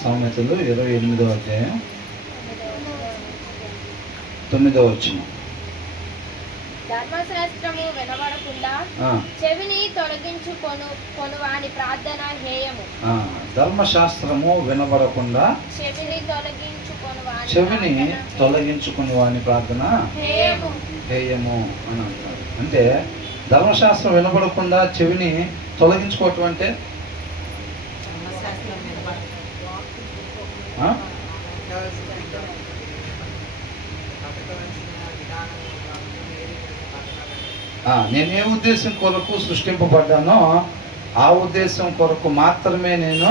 సామెతలు 28వ అధ్యాయం 9వ వచనం. ధర్మశాస్త్రము వినబడకుండా చెవిని తొలగించుకొను వాని ప్రార్థన హేయము. ధర్మశాస్త్రము వినబడకుండా చెవిని తొలగించుకుని వాని ప్రార్థన హేయము అని అంటారు. అంటే ధర్మశాస్త్రం వినబడకుండా చెవిని తొలగించుకోవటం అంటే నేను ఏ ఉద్దేశం కొరకు సృష్టింపబడ్డానో ఆ ఉద్దేశం కొరకు మాత్రమే నేను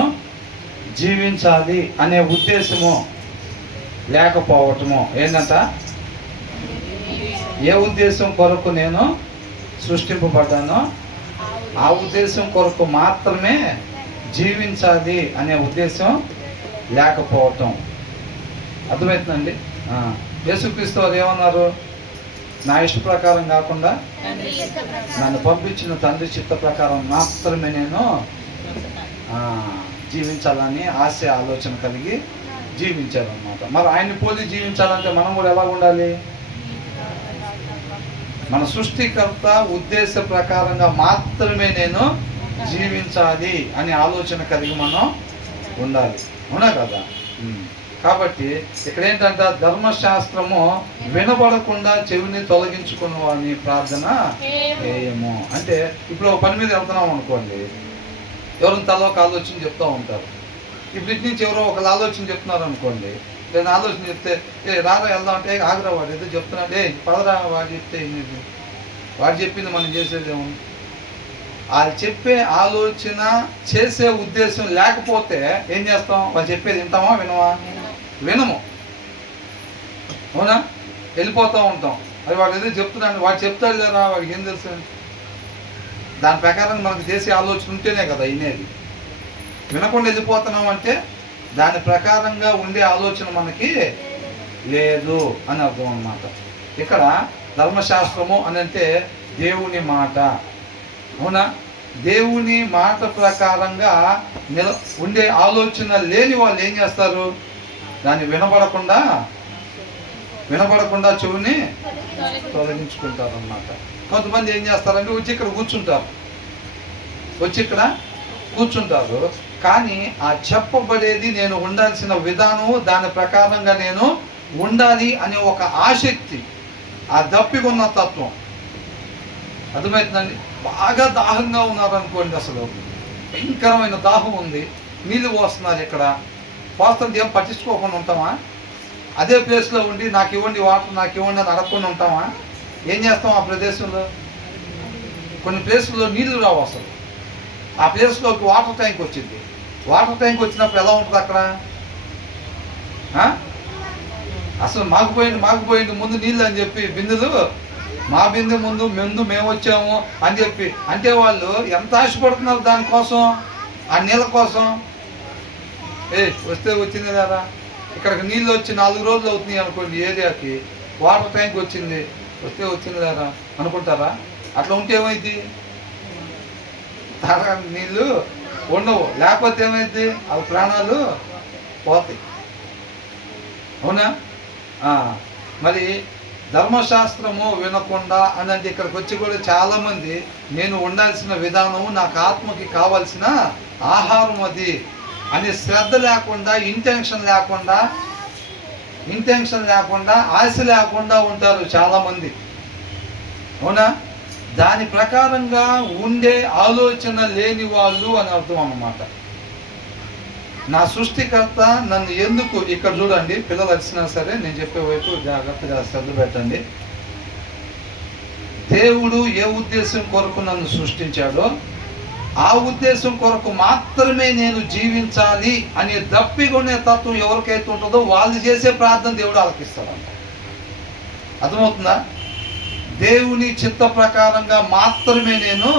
జీవించాలి అనే ఉద్దేశము లేకపోవటము. ఏంటంట? ఏ ఉద్దేశం కొరకు నేను సృష్టింపబడ్డానో ఆ ఉద్దేశం కొరకు మాత్రమే జీవించాలి అనే ఉద్దేశం లేకపోవటం. అర్థమవుతుందండి? యేసుక్రీస్తు వారు ఏమన్నారు? నా ఇష్ట ప్రకారం కాకుండా నన్ను పంపించిన తండ్రి చిత్త ప్రకారం మాత్రమే నేను జీవించాలని ఆశ ఆలోచన కలిగి జీవించాలన్నమాట. మరి ఆయన్ని పోలి జీవించాలంటే మనం కూడా ఎలా ఉండాలి? మన సృష్టికర్త ఉద్దేశ ప్రకారంగా మాత్రమే నేను జీవించాలి అనే ఆలోచన కలిగి మనం ఉండాలి. అవునా కదా? కాబట్టి ఇక్కడ ఏంటంటే ధర్మశాస్త్రము వినబడకుండా చెవిని తొలగించుకున్న వాని ప్రార్థన హేయము. అంటే ఇప్పుడు పని మీద వెళ్తున్నాం అనుకోండి, ఎవరిని తలో ఒక ఆలోచన చెప్తూ ఉంటారు. ఇప్పుడు ఇటు నుంచి ఎవరో ఒకళ్ళు ఆలోచన చెప్తున్నారు అనుకోండి, నేను ఆలోచన చెప్తే రారా వెళ్దాం అంటే ఆగ్రా వాడు ఏదో చెప్తున్నాడు, పదరా వాడు చెప్తే వాడు చెప్పింది మనం చేసేదేమో. వాళ్ళు చెప్పే ఆలోచన చేసే ఉద్దేశం లేకపోతే ఏం చేస్తాం? వాళ్ళు చెప్పేది వింటామా వినమా? వినము. అవునా? వెళ్ళిపోతూ ఉంటాం. అది వాడు ఏదో చెప్తున్నాడు, వాడు చెప్తాడు కదా, వాడికి ఏం తెలుసు? దాని ప్రకారం మనకు చేసే ఆలోచన ఉంటేనే కదా వినేది. వినకుండా వెళ్ళిపోతున్నాం అంటే దాని ప్రకారంగా ఉండే ఆలోచన మనకి లేదు అని అర్థం అన్నమాట. ఇక్కడ ధర్మశాస్త్రము అని అంటే దేవుని మాట. అవునా? దేవుని మాట ప్రకారంగా ఉండే ఆలోచన లేని వాళ్ళు ఏం చేస్తారు? దాన్ని వినబడకుండా చెవుని తొలగించుకుంటారు అన్నమాట. కొంతమంది ఏం చేస్తారంటే వచ్చి ఇక్కడ కూర్చుంటారు. కానీ ఆ చెప్పబడేది నేను ఉండాల్సిన విధానం, దాని ప్రకారంగా నేను ఉండాలి అనే ఒక ఆసక్తి, ఆ దప్పికున్న తత్వం. అర్థమవుతుందండి? బాగా దాహంగా ఉన్నారనుకోండి, అసలు భయంకరమైన దాహం ఉంది, నీళ్ళు పోస్తున్నారు. ఇక్కడ పోస్తుంటే ఏం పట్టించుకోకుండా ఉంటామా? అదే ప్లేస్లో ఉండి నాకు ఇవ్వండి వాటర్, నాకు ఇవ్వండి అని అడగకుండా ఉంటామా? ఏం చేస్తాం? ఆ ప్రదేశంలో కొన్ని ప్లేసుల్లో నీళ్లు రావు అసలు. ఆ ప్లేస్లోకి వాటర్ ట్యాంక్ వచ్చింది. వాటర్ ట్యాంక్ వచ్చినప్పుడు ఎలా ఉంటుంది అక్కడ? అసలు మాకుపోయింది ముందు నీళ్ళు అని చెప్పి బిందెలు, మా బిందె ముందు మేము వచ్చాము అని చెప్పి, అంటే వాళ్ళు ఎంత ఆశపడుతున్నారు దానికోసం, ఆ నీళ్ళ కోసం. వస్తే వచ్చింది కదా. ఇక్కడికి నీళ్ళు వచ్చి 4 రోజులు అవుతున్నాయి అనుకోండి, ఏరియాకి వాటర్ ట్యాంక్ వచ్చింది, వస్తే వచ్చింది కదా అనుకుంటారా? అట్లా ఉంటే ఏమైంది? తాగడానికి నీళ్ళు ఉండవు. లేకపోతే ఏమైంది? వాళ్ళ ప్రాణాలు పోతాయి. అవునా? మరి ధర్మశాస్త్రము వినకుండా అనంటే ఇక్కడికి వచ్చి కూడా చాలామంది నేను ఉండాల్సిన విధానము, నాకు ఆత్మకి కావాల్సిన ఆహారం అది అని శ్రద్ధ లేకుండా, ఇంటెన్షన్ లేకుండా ఆశ లేకుండా ఉంటారు చాలామంది. అవునా? దాని ప్రకారంగా ఉండే ఆలోచన లేని వాళ్ళు అని అర్థం అన్నమాట. నా సృష్టికర్త నన్ను ఎందుకు, ఇక్కడ చూడండి, పిల్లలు వచ్చినా సరే నేను చెప్పే వైపు జాగ్రత్తగా శ్రద్ధ పెట్టండి. దేవుడు ఏ ఉద్దేశం కొరకు నన్ను సృష్టించాడో ఆ ఉద్దేశం కొరకు మాత్రమే నేను జీవించాలి అనే దప్పికొనే తత్వం ఎవరికైతే ఉంటుందో వాళ్ళు చేసే ప్రార్థన దేవుడు ఆలకిస్తాడంట. అర్థమవుతుందా? దేవుని చిత్త ప్రకారంగా మాత్రమే నేను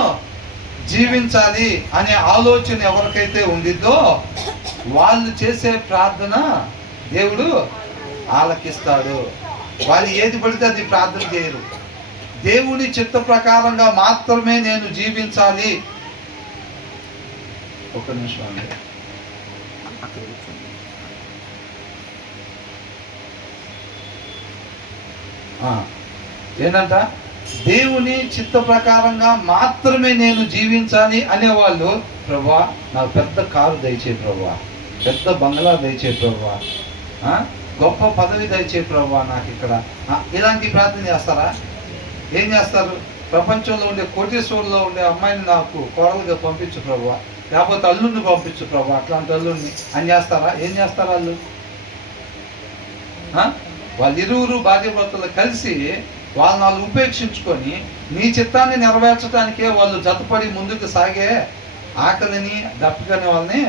జీవించాలి అనే ఆలోచన ఎవరికైతే ఉండిద్దో వాళ్ళు చేసే ప్రార్థన దేవుడు ఆలకిస్తాడు. వాళ్ళు ఏది పడితే అది ప్రార్థన చేయరు. దేవుని చిత్త ప్రకారంగా మాత్రమే నేను జీవించాలి. ఒక్క నిమిషం అండి. అక్కడ కూర్చోండి. ఏంటంట, దేవుని చిత్త ప్రకారంగా మాత్రమే నేను జీవించాలి అనేవాళ్ళు, ప్రభువా నాకు పెద్ద కారు దయచేయి ప్రభువా, పెద్ద బంగ్లా దయచేయి ప్రభువా, గొప్ప పదవి దయచేయి ప్రభువా నాకు ఇక్కడ, ఇలాంటి ప్రార్థన చేస్తారా? ఏం చేస్తారు? ప్రపంచంలో ఉండే కోటీశ్వరులో ఉండే అమ్మాయిని నాకు కోడలుగా పంపించు ప్రభువా, లేకపోతే అల్లుడిని పంపించు ప్రభువా, అట్లాంటి అల్లుడిని అని చేస్తారా? ఏం చేస్తారు వాళ్ళు? వాళ్ళు ఇరువురు భార్యాభర్తలు కలిసి వాళ్ళని ఉపేక్షించుకొని నీ చిత్తాన్ని నెరవేర్చడానికే వాళ్ళు జతపడి ముందుకు సాగే ఆకలిని దప్పికనే వాళ్ళని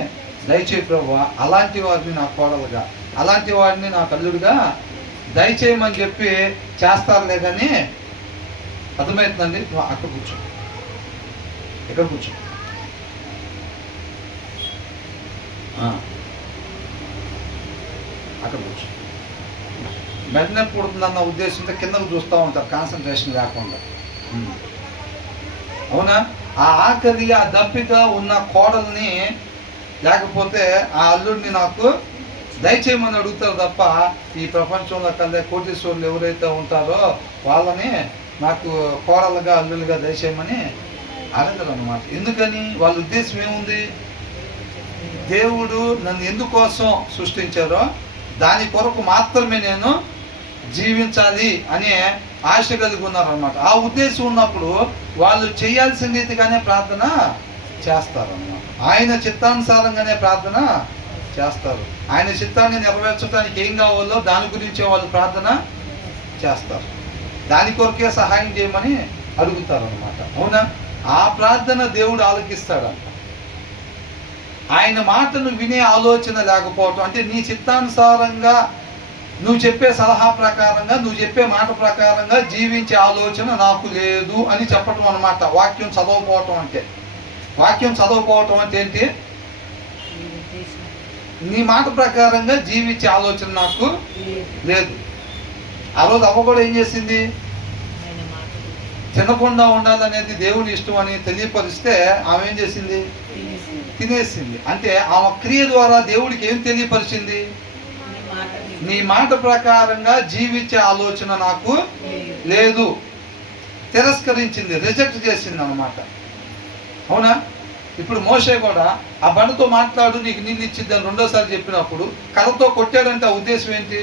దయచేయి ప్రభువా, అలాంటి వారిని నా కోడలుగా, అలాంటి వాడిని నా తల్లుడిగా దయచేయమని చెప్పి చేస్తారులే. కానీ అర్థమవుతుందండి? అక్కడ కూర్చో, ఎక్కడ కూర్చో, అక్కడ కూర్చో. వెంటనే పుడుతుందన్న ఉద్దేశంతో కిందకు చూస్తూ ఉంటారు, కాన్సన్ట్రేషన్ లేకుండా. అవునా? ఆ ఆకలి, ఆ దప్పిక ఉన్న కోడల్ని లేకపోతే ఆ అల్లుడిని నాకు దయచేయమని అడుగుతారు తప్ప, ఈ ప్రపంచంలో కల్లా కోటీశ్వరులు ఎవరైతే ఉంటారో వాళ్ళని నాకు కోడలుగా అల్లులుగా దయచేయమని అడగరు అన్నమాట. ఎందుకని? వాళ్ళ ఉద్దేశం ఏముంది? దేవుడు నన్ను ఎందుకోసం సృష్టించారో దాని కొరకు మాత్రమే నేను జీవించాలి అనే ఆశ కలిగి ఉన్నారనమాట. ఆ ఉద్దేశం ఉన్నప్పుడు వాళ్ళు చేయాల్సిన రీతిగానే ప్రార్థన చేస్తారన్నమాట. ఆయన చిత్తానుసారంగానే ప్రార్థన చేస్తారు. ఆయన చిత్తాన్ని నెరవేర్చడానికి ఏం కావాలో దాని గురించే వాళ్ళు ప్రార్థన చేస్తారు. దాని కొరకే సహాయం చేయమని అడుగుతారనమాట. అవునా? ఆ ప్రార్థన దేవుడు ఆలకిస్తాడంట. ఆయన మాటను వినే ఆలోచన లేకపోవటం అంటే నీ చిత్తానుసారంగా నువ్వు చెప్పే సలహా ప్రకారంగా, నువ్వు చెప్పే మాట ప్రకారంగా జీవించే ఆలోచన నాకు లేదు అని చెప్పటం అన్నమాట. వాక్యం చదవకపోవటం అంటే, వాక్యం చదవకపోవటం అంటే ఏంటి? నీ మాట ప్రకారంగా జీవించే ఆలోచన నాకు లేదు. ఆ రోజు అవ్వ కూడా ఏం చేసింది? తినకుండా ఉండాలనేది దేవుని ఇష్టం అని తెలియపరిస్తే ఆమె ఏం చేసింది? తినేసింది. అంటే ఆమె క్రియ ద్వారా దేవుడికి ఏం తెలియపరిచింది? నీ మాట ప్రకారంగా జీవించే ఆలోచన నాకు లేదు. తిరస్కరించింది, రిజెక్ట్ చేసింది అన్నమాట. అవునా? ఇప్పుడు మోషే కూడా ఆ బండతో మాట్లాడు నీకు నీళ్ళు ఇచ్చిద్దని రెండోసారి చెప్పినప్పుడు కర్రతో కొట్టాడంటే ఆ ఉద్దేశం ఏంటి?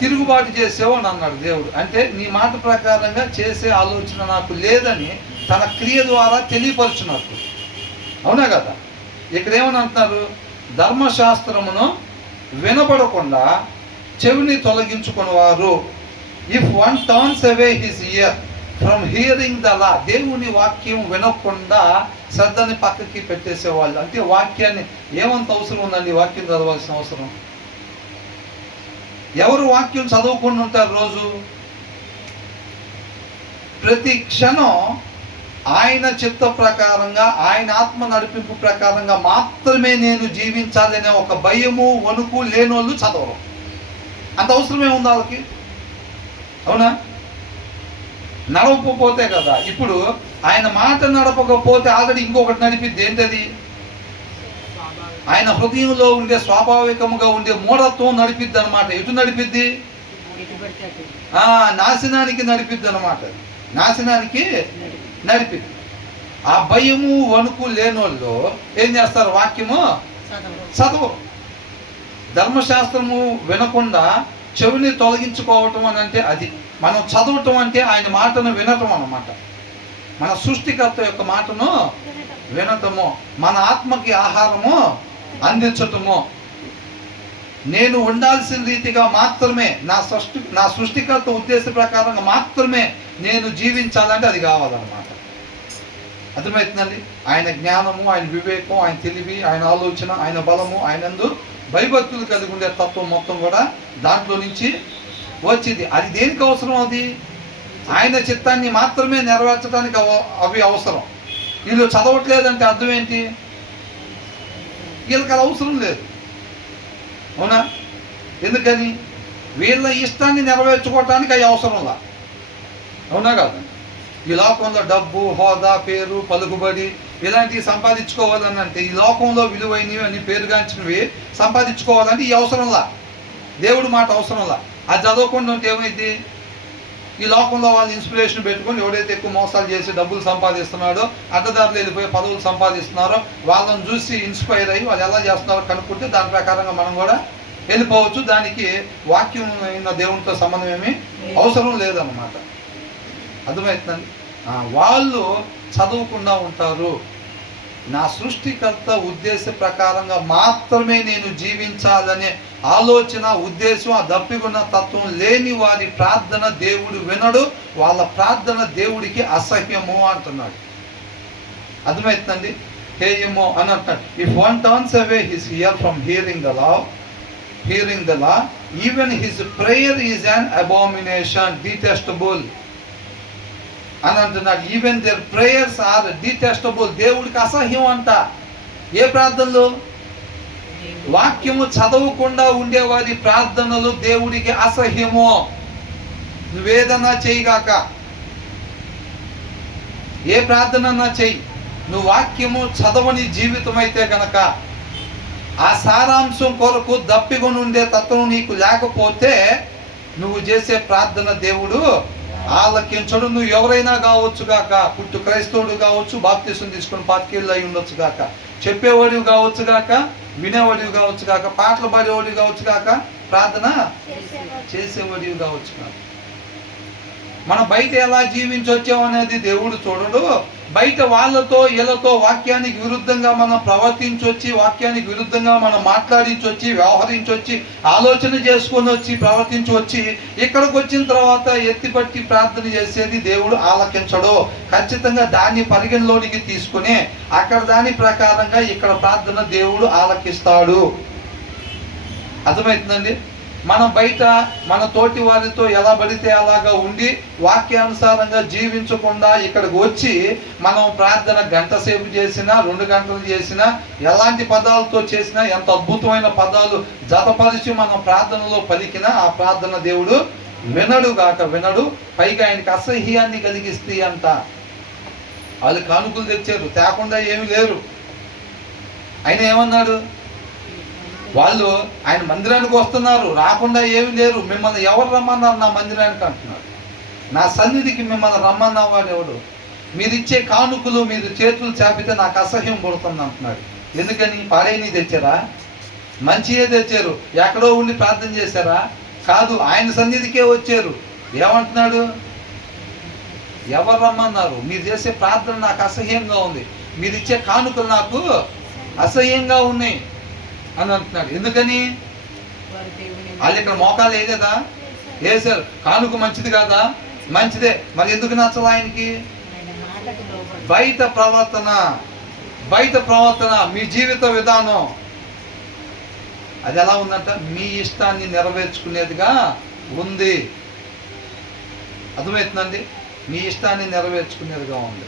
తిరుగుబాటు చేసావు అని అన్నాడు దేవుడు. అంటే నీ మాట ప్రకారంగా చేసే ఆలోచన నాకు లేదని తన క్రియ ద్వారా తెలియపరుచున్నట్టు. అవునా కదా? ఇక్కడ ఏమని అంటున్నారు? ధర్మశాస్త్రమును వినబడకుండా చెవిని తొలగించుకునేవారు. If one turns away his ear from hearing the law, దేవుని వాక్యం వినకుండా శ్రద్ధని పక్కకి పెట్టేసేవాళ్ళు. అంటే వాక్యాన్ని ఏమంత అవసరం ఉందండి? వాక్యం చదవాల్సిన అవసరం? ఎవరు వాక్యం చదువుకుని ఉంటారు రోజు? ప్రతి క్షణం ఆయన చిత్త ప్రకారంగా, ఆయన ఆత్మ నడిపింపు ప్రకారంగా మాత్రమే నేను జీవించాలనే ఒక భయము, వణుకు లేనోళ్ళు చదవరు. అంత అవసరమే ఉంది వాళ్ళకి. అవునా? నడవకపోతే కదా. ఇప్పుడు ఆయన మాట నడపకపోతే ఆల్రెడీ ఇంకొకటి నడిపిద్ది. ఏంటది? ఆయన హృదయంలో ఉండే స్వాభావికముగా ఉండే మూఢత్వం నడిపిద్ది అనమాట. ఎటు నడిపిద్ది? నాశనానికి నడిపిద్ది అనమాట. నాశనానికి నడిపిద్ది. ఆ భయము, వణుకు లేనోళ్ళు ఏం చేస్తారు? వాక్యము చదవరు. ధర్మశాస్త్రము వినకుండా చెవిని తొలగించుకోవటం అని అంటే అది. మనం చదవటం అంటే ఆయన మాటను వినటం అన్నమాట. మన సృష్టికర్త యొక్క మాటను వినటము, మన ఆత్మకి ఆహారము అందించటము. నేను ఉండాల్సిన రీతిగా మాత్రమే, నా సృష్టికర్త ఉద్దేశ ప్రకారంగా మాత్రమే నేను జీవించాలంటే అది కావాలన్నమాట. అర్థమవుతుందండి? ఆయన జ్ఞానము, ఆయన వివేకం, ఆయన తెలివి, ఆయన ఆలోచన, ఆయన బలము, ఆయనందు భయభక్తులు కలిగి ఉండే తత్వం మొత్తం కూడా దాంట్లో నుంచి వచ్చింది. అది దేనికి అవసరం? అది ఆయన చిత్తాన్ని మాత్రమే నెరవేర్చడానికి అవి అవసరం. వీళ్ళు చదవట్లేదంటే అర్థం ఏంటి? వీళ్ళకి అది అవసరం లేదు. అవునా? ఎందుకని? వీళ్ళ ఇష్టాన్ని నెరవేర్చుకోవటానికి అవి అవసరంలా. అవునా కాదు? ఈ లోకంలో డబ్బు, హోదా, పేరు, పలుకుబడి ఇలాంటివి సంపాదించుకోవాలని అంటే, ఈ లోకంలో విలువైనవి అని పేరుగాంచినవి సంపాదించుకోవాలంటే ఈ అవసరంలా, దేవుడు మాట అవసరంలా. అది చదవకుండా ఉంటే ఏమైంది? ఈ లోకంలో వాళ్ళు ఇన్స్పిరేషన్ పెట్టుకొని ఎవడైతే ఎక్కువ మోసాలు చేసి డబ్బులు సంపాదిస్తున్నాడో, అడ్డదారులు వెళ్ళిపోయి పదవులు సంపాదిస్తున్నారో వాళ్ళని చూసి ఇన్స్పైర్ అయ్యి వాళ్ళు ఎలా చేస్తున్నారో కనుక్కుంటే దాని ప్రకారంగా మనం కూడా వెళ్ళిపోవచ్చు. దానికి వాక్యం అయిన దేవునితో సంబంధం ఏమీ అవసరం లేదన్నమాట. అర్థమవుతుందండి? వాళ్ళు చదవకుండా ఉంటారు. నా సృష్టికర్త ఉద్దేశ ప్రకారంగా మాత్రమే నేను జీవించాలనే ఆలోచన, ఉద్దేశం, ఆ దప్పికున్న తత్వం లేని వారి ప్రార్థన దేవుడు వినడు. వాళ్ళ ప్రార్థన దేవుడికి అసహ్యము అంటున్నాడు. అర్థమవుతుందండి? హేయము అని అంటున్నాడు. If one turns away his ear from hearing the law, even his prayer is an abomination, detestable అని అంటున్నాడు. Even their prayers are detestable. దేవుడికి అసహ్యం అంట. ఏ ప్రార్థనలు? వాక్యము చదవకుండా ఉండేవారి ప్రార్థనలు దేవుడికి అసహ్యము. నువ్వేదన్నా చేయగాక, ఏ ప్రార్థన చెయ్యి, నువ్వు వాక్యము చదవని జీవితం అయితే గనక, ఆ సారాంశం కొరకు దప్పికొని ఉండే తత్వం నీకు లేకపోతే నువ్వు చేసే ప్రార్థన దేవుడు ఆలకించడు. నువ్వు ఎవరైనా కావచ్చు గాక, పుట్టు క్రైస్తవుడు కావచ్చు, బాప్తిసం తీసుకుని 5 ఏళ్ళు అయి ఉండొచ్చు గాక, చెప్పేవాడివి కావచ్చు గాక, వినేవాడివి కావచ్చు గాక, పాటలు పాడేవాడివి కావచ్చు గాక, ప్రార్థన చేసేవాడివి కావచ్చు గాక. మనం బయట ఎలా జీవించొచ్చామనేది దేవుడు చూడడు. బయట వాళ్ళతో వీళ్ళతో వాక్యానికి విరుద్ధంగా మనం ప్రవర్తించొచ్చి, వాక్యానికి విరుద్ధంగా మనం మాట్లాడించొచ్చి, వ్యవహరించొచ్చి, ఆలోచన చేసుకొని వచ్చి ప్రవర్తించొచ్చి ఇక్కడికి వచ్చిన తర్వాత ఎత్తిపట్టి ప్రార్థన చేసేది దేవుడు ఆలకించడు. ఖచ్చితంగా దాన్ని పరిగణలోనికి తీసుకుని అక్కడ దాని ప్రకారంగా ఇక్కడ ప్రార్థన దేవుడు ఆలకిస్తాడు. అర్థమవుతుందండి? మనం బయట మన తోటి వారితో ఎలా పడితే అలాగా ఉండి వాక్యానుసారంగా జీవించకుండా ఇక్కడికి వచ్చి మనం ప్రార్థన గంట సేపు చేసినా, 2 గంటలు చేసినా, ఎలాంటి పదాలతో చేసినా, ఎంత అద్భుతమైన పదాలు జతపరిచి మనం ప్రార్థనలో పలికినా ఆ ప్రార్థన దేవుడు వినడు. పైగా ఆయనకి అసహ్యాన్ని కలిగిస్తే అంట. వాళ్ళు కానుకలు తెచ్చారు, తేకుండా ఏమీ లేరు. ఆయన ఏమన్నాడు? వాళ్ళు ఆయన మందిరానికి వస్తున్నారు, రాకుండా ఏమి లేరు. మిమ్మల్ని ఎవరు రమ్మన్నారు నా మందిరానికి అంటున్నారు. నా సన్నిధికి మిమ్మల్ని రమ్మన్నవాడు ఎవడు? మీరు ఇచ్చే కానుకలు మీరు చేతులు చాపితే నాకు అసహ్యం పుడుతుంది అంటున్నాడు. ఎందుకని? పాడైనవి తెచ్చారా? మంచియే తెచ్చారు. ఎక్కడో ఉండి ప్రార్థన చేశారా? కాదు, ఆయన సన్నిధికే వచ్చారు. ఏమంటున్నాడు? ఎవరు రమ్మన్నారు? మీరు చేసే ప్రార్థన నాకు అసహ్యంగా ఉంది, మీరు ఇచ్చే కానుకలు నాకు అసహ్యంగా ఉన్నాయి అని అంటున్నాడు. ఎందుకని? వాళ్ళు ఇక్కడ మోకాలు వేయలేదా? వేసారు. కానుక మంచిది కాదా? మంచిదే. మరి ఎందుకు నచ్చదు ఆయనకి? బయట ప్రవర్తన, మీ జీవిత విధానం అది ఎలా ఉందంట? మీ ఇష్టాన్ని నెరవేర్చుకునేదిగా ఉంది. అర్థమవుతుందండి? మీ ఇష్టాన్ని నెరవేర్చుకునేదిగా ఉంది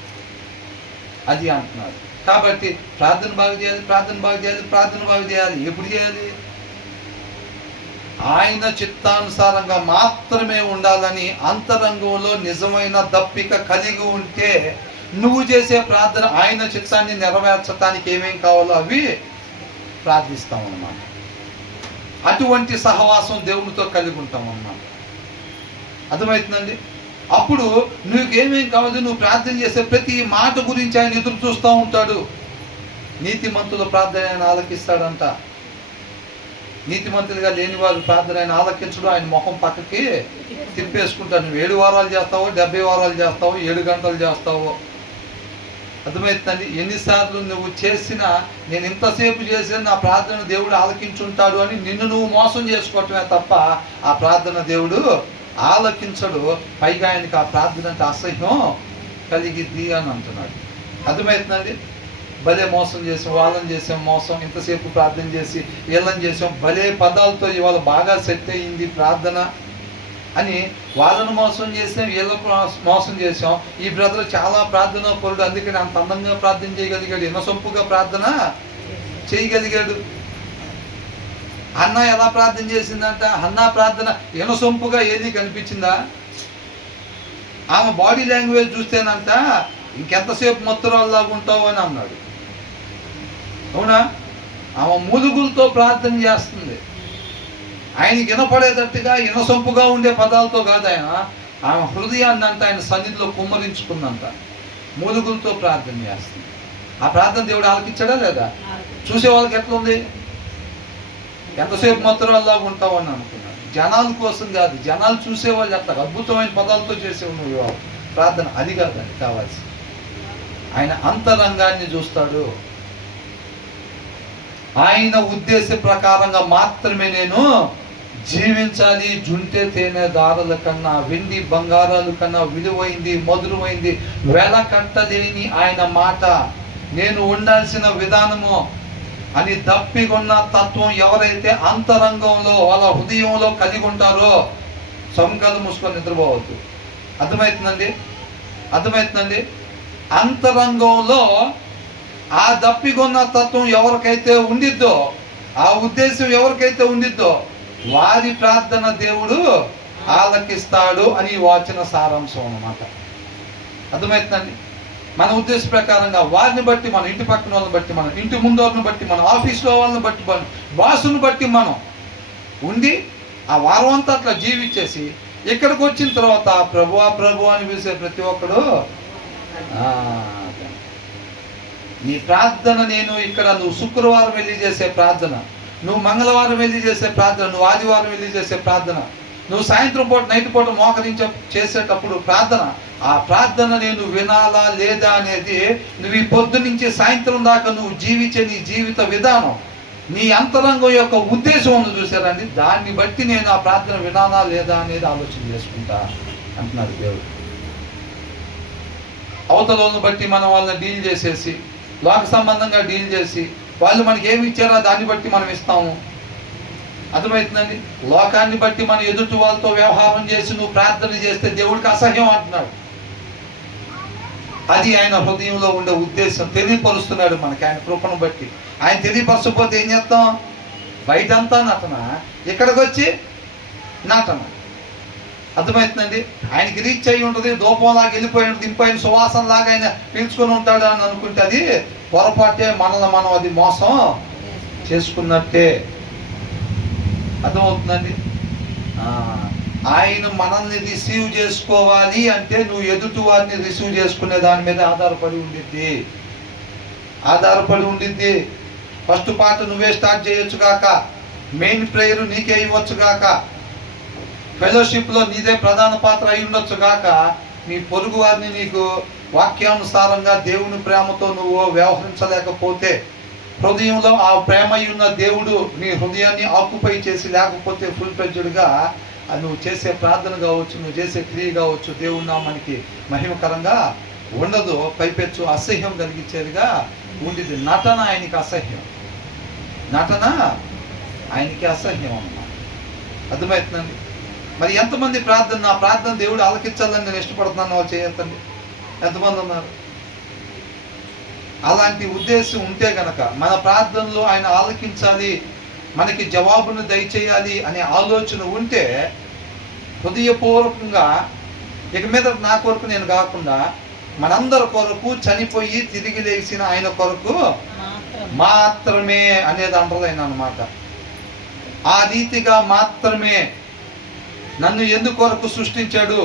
అది అంటున్నాడు. కాబట్టి ప్రార్థన బాగా చేయాలి. ఎప్పుడు చేయాలి? ఆయన చిత్తానుసారంగా మాత్రమే ఉండాలని అంతరంగంలో నిజమైన దప్పిక కలిగి ఉంటే నువ్వు చేసే ప్రార్థన ఆయన చిత్తాన్ని నెరవేర్చడానికి ఏమేం కావాలో అవి ప్రార్థిస్తాం అన్నమాట. అటువంటి సహవాసం దేవునితో కలిగి ఉంటాం అన్నమాట. అర్థమవుతుందండి? అప్పుడు నువ్వేమేం కావాలి, నువ్వు ప్రార్థన చేసే ప్రతి మాట గురించి ఆయన ఎదురు చూస్తూ ఉంటాడు. నీతిమంతుల ప్రార్థన ఆయన ఆలకిస్తాడంట. నీతిమంతులుగా లేని వారు ప్రార్థన ఆయన ఆలకించడం, ఆయన ముఖం పక్కకి తిప్పేసుకుంటాడు. నువ్వు 7 వారాలు చేస్తావో, 70 వారాలు చేస్తావో, 7 గంటలు చేస్తావో. అర్థమవుతుందండి? ఎన్నిసార్లు నువ్వు చేసినా నేను ఇంతసేపు చేసిన నా ప్రార్థన దేవుడు ఆలకించుంటాడు అని నిన్ను నువ్వు మోసం చేసుకోవటమే తప్ప ఆ ప్రార్థన దేవుడు ఆలకించడు. పైగా ఆయనకి ఆ ప్రార్థన అంటే అసహ్యం కలిగిద్ది అని అంటున్నాడు. అర్థమవుతుందండి? భలే మోసం చేసాం, వాళ్ళని చేసాం మోసం, ఇంతసేపు ప్రార్థన చేసి వీళ్ళని చేసాం, భలే పదాలతో ఇవాళ బాగా సెట్ అయ్యింది ప్రార్థన అని వాళ్ళను మోసం చేసాం, వీళ్ళకు మోసం చేసాం. ఈ బ్రదర్ చాలా ప్రార్థన పరుడు, అందుకని అంత అందంగా ప్రార్థన చేయగలిగాడు, ఇనసొంపుగా ప్రార్థన చేయగలిగాడు. హన్నా ఎలా ప్రార్థన చేసిందంట? హన్నా ప్రార్థన ఇనసొంపుగా ఏది కనిపించిందా? ఆమె బాడీ లాంగ్వేజ్ చూస్తేనంట ఇంకెంతసేపు మత్తురాల్లాగా ఉంటావు అని అన్నాడు. అవునా? ఆమె మూలుగులతో ప్రార్థన చేస్తుంది. ఆయనకి వినపడేటట్టుగా వినసొంపుగా ఉండే పదాలతో కాదు, ఆమె హృదయాన్ని అంతా ఆయన సన్నిధిలో కుమ్మరించుకుందంట. మూలుగులతో ప్రార్థన చేస్తుంది. ఆ ప్రార్థన దేవుడు ఆలకించాడా లేదా? చూసే వాళ్ళకి ఎట్లుంది? ఎంతసేపు మత్తురాల్లాగా ఉంటావు అని అనుకున్నాడు. జనాల కోసం కాదు, జనాలు చూసేవాళ్ళు చెప్తారు అద్భుతమైన పదాలతో చేసేవు నువ్వు ప్రార్థన. అది కాదు అది కావాల్సి. ఆయన అంతరంగాన్ని చూస్తాడు. ఆయన ఉద్దేశ ప్రకారంగా మాత్రమే నేను జీవించాలి. జుంటె తేనె దారుల కన్నా, వెండి బంగారాల కన్నా విలువైంది, మధురమైంది, వెలకట్టలేని ఆయన మాట, నేను ఉండాల్సిన విధానము అని దప్పికొన్న తత్వం ఎవరైతే అంతరంగంలో వాళ్ళ హృదయంలో కలిగి ఉంటారో సొంకలు మూసుకొని నిద్రపోవద్దు. అర్థమవుతుందండి? అంతరంగంలో ఆ దప్పికొన్న తత్వం ఎవరికైతే ఉండిద్దో, ఆ ఉద్దేశం ఎవరికైతే ఉండిద్దో వారి ప్రార్థన దేవుడు ఆలకిస్తాడు అని వాచన సారాంశం అన్నమాట. అర్థమవుతుందండి? మన ఉద్దేశ ప్రకారంగా వారిని బట్టి, మన ఇంటి పక్కన వాళ్ళని బట్టి, మన ఇంటి ముందు వాళ్ళని బట్టి, మన ఆఫీస్లో వాళ్ళని బట్టి, మన బాసుని బట్టి మనం ఉండి ఆ వారం అంతా అట్లా జీవించేసి ఇక్కడికి వచ్చిన తర్వాత ప్రభు అని పిలిచే ప్రతి ఒక్కడు నీ ప్రార్థన నేను ఇక్కడ నువ్వు శుక్రవారం వెళ్ళి చేసే ప్రార్థన, నువ్వు మంగళవారం వెళ్ళి చేసే ప్రార్థన, నువ్వు ఆదివారం వెళ్ళి చేసే ప్రార్థన, నువ్వు సాయంత్రం పూట నైట్ పూట మోకరించి చేసేటప్పుడు ప్రార్థన, ఆ ప్రార్థన నేను వినాలా లేదా అనేది నువ్వు ఈ పొద్దు నుంచి సాయంత్రం దాకా నువ్వు జీవించే నీ జీవిత విధానం, నీ అంతరంగం యొక్క ఉద్దేశం ఉంది చూసారండి, దాన్ని బట్టి నేను ఆ ప్రార్థన వినాలా లేదా అనేది ఆలోచన చేసుకుంటా అంటున్నాడు దేవుడు. అవతలను బట్టి మనం వాళ్ళని డీల్ చేసేసి, లోక సంబంధంగా డీల్ చేసి వాళ్ళు మనకి ఏమి ఇచ్చారో దాన్ని బట్టి మనం ఇస్తాము. అర్థమవుతుందండి? లోకాన్ని బట్టి మనం ఎదుటి వాళ్ళతో వ్యవహారం చేసి నువ్వు ప్రార్థన చేస్తే దేవుడికి అసహ్యం అంటున్నాడు. అది ఆయన హృదయంలో ఉండే ఉద్దేశం తెలియపరుస్తున్నాడు మనకి ఆయన కృపను బట్టి. ఆయన తెలియపరచకపోతే ఏం చేస్తాం? బయటంతా నటన, ఇక్కడికి వచ్చి నటన. అర్థమవుతుందండి? ఆయనకి రీచ్ అయ్యి ఉంటుంది, దూపంలాగా వెళ్ళిపోయి ఉంటుంది, దింపైన సువాసనలాగా ఆయన పీల్చుకొని ఉంటాడు అని అనుకుంటే అది పొరపాటే, మనల్ని మనం అది మోసం చేసుకున్నట్టే. అర్థమవుతుందండి? ఆయన మనల్ని రిసీవ్ చేసుకోవాలి అంటే నువ్వు ఎదుటి వారిని రిసీవ్ చేసుకునే దాని మీద ఆధారపడి ఉండిద్ది. ఫస్ట్ పార్ట్ నువ్వే స్టార్ట్ చేయొచ్చు కాక, మెయిన్ ప్రేయర్ నీకే ఇవ్వచ్చు కాక, ఫెలోషిప్లో నీదే ప్రధాన పాత్ర అయి ఉండొచ్చు కాక, నీ పొరుగు వారిని నీకు వాక్యానుసారంగా దేవుని ప్రేమతో నువ్వు వ్యవహరించలేకపోతే, హృదయంలో ఆ ప్రేమ ఉన్న దేవుడు నీ హృదయాన్ని ఆక్యుపై చేసి లేకపోతే ఫుల్ ఫ్లెడ్జ్డ్గా నువ్వు చేసే ప్రార్థన కావచ్చు, నువ్వు చేసే క్రియ కావచ్చు, దేవుడి నామానికి మహిమకరంగా ఉండదు, పైపెచ్చు అసహ్యం కలిగించేదిగా ఉండిద్ది. నటన ఆయనకి అసహ్యం అన్నమాట. అర్థమవుతుందండి? మరి ఎంతమంది నా ప్రార్థన దేవుడు ఆలకించాలని నేను ఇష్టపడుతున్నాను వాళ్ళు చేయొద్దండి. ఎంతమంది ఉన్నారు? అలాంటి ఉద్దేశం ఉంటే గనక మన ప్రార్థనలో ఆయన ఆలకించాలి, మనకి జవాబును దయచేయాలి అనే ఆలోచన ఉంటే హృదయపూర్వకంగా ఇక మీద నా కొరకు నేను కాకుండా మనందరి కొరకు చనిపోయి తిరిగి లేచిన ఆయన కొరకు మాత్రమే అనేది అండర్లైన్ అన్నమాట. ఆ రీతిగా మాత్రమే నన్ను ఎందుకొరకు సృష్టించాడు,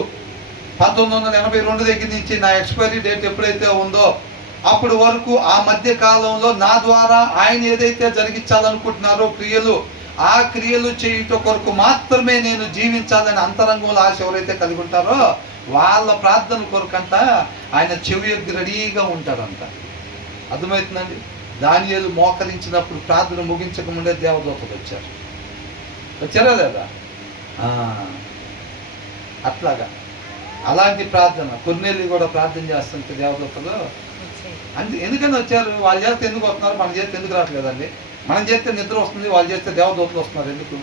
1982 దగ్గర నుంచి నా ఎక్స్పైరీ డేట్ ఎప్పుడైతే ఉందో అప్పుడు వరకు ఆ మధ్య కాలంలో నా ద్వారా ఆయన ఏదైతే జరిగించాలనుకుంటున్నారో క్రియలు, ఆ క్రియలు చేయుట కొరకు మాత్రమే నేను జీవించాలని అంతరంగంలో ఆశ ఎవరైతే కలిగి ఉంటారో వాళ్ళ ప్రార్థన కొరకంట ఆయన చెవి రెడీగా ఉంటాడంట. అర్థమవుతుందండి? దానియేలు మోకరించినప్పుడు ప్రార్థన ముగించకముందే దేవదూతలు వచ్చారా లేదా? అట్లాగా అలాంటి ప్రార్థన కొర్నేలి కూడా ప్రార్థన చేస్తుంటే దేవదూతలు అంటే ఎందుకని వచ్చారు? వాళ్ళు చేస్తే ఎందుకు వస్తున్నారు, మనం చేస్తే ఎందుకు రావట్లేదండి? మనం చేస్తే నిద్ర వస్తుంది, వాళ్ళు చేస్తే దేవదూతలు వస్తున్నారు ఎందుకు?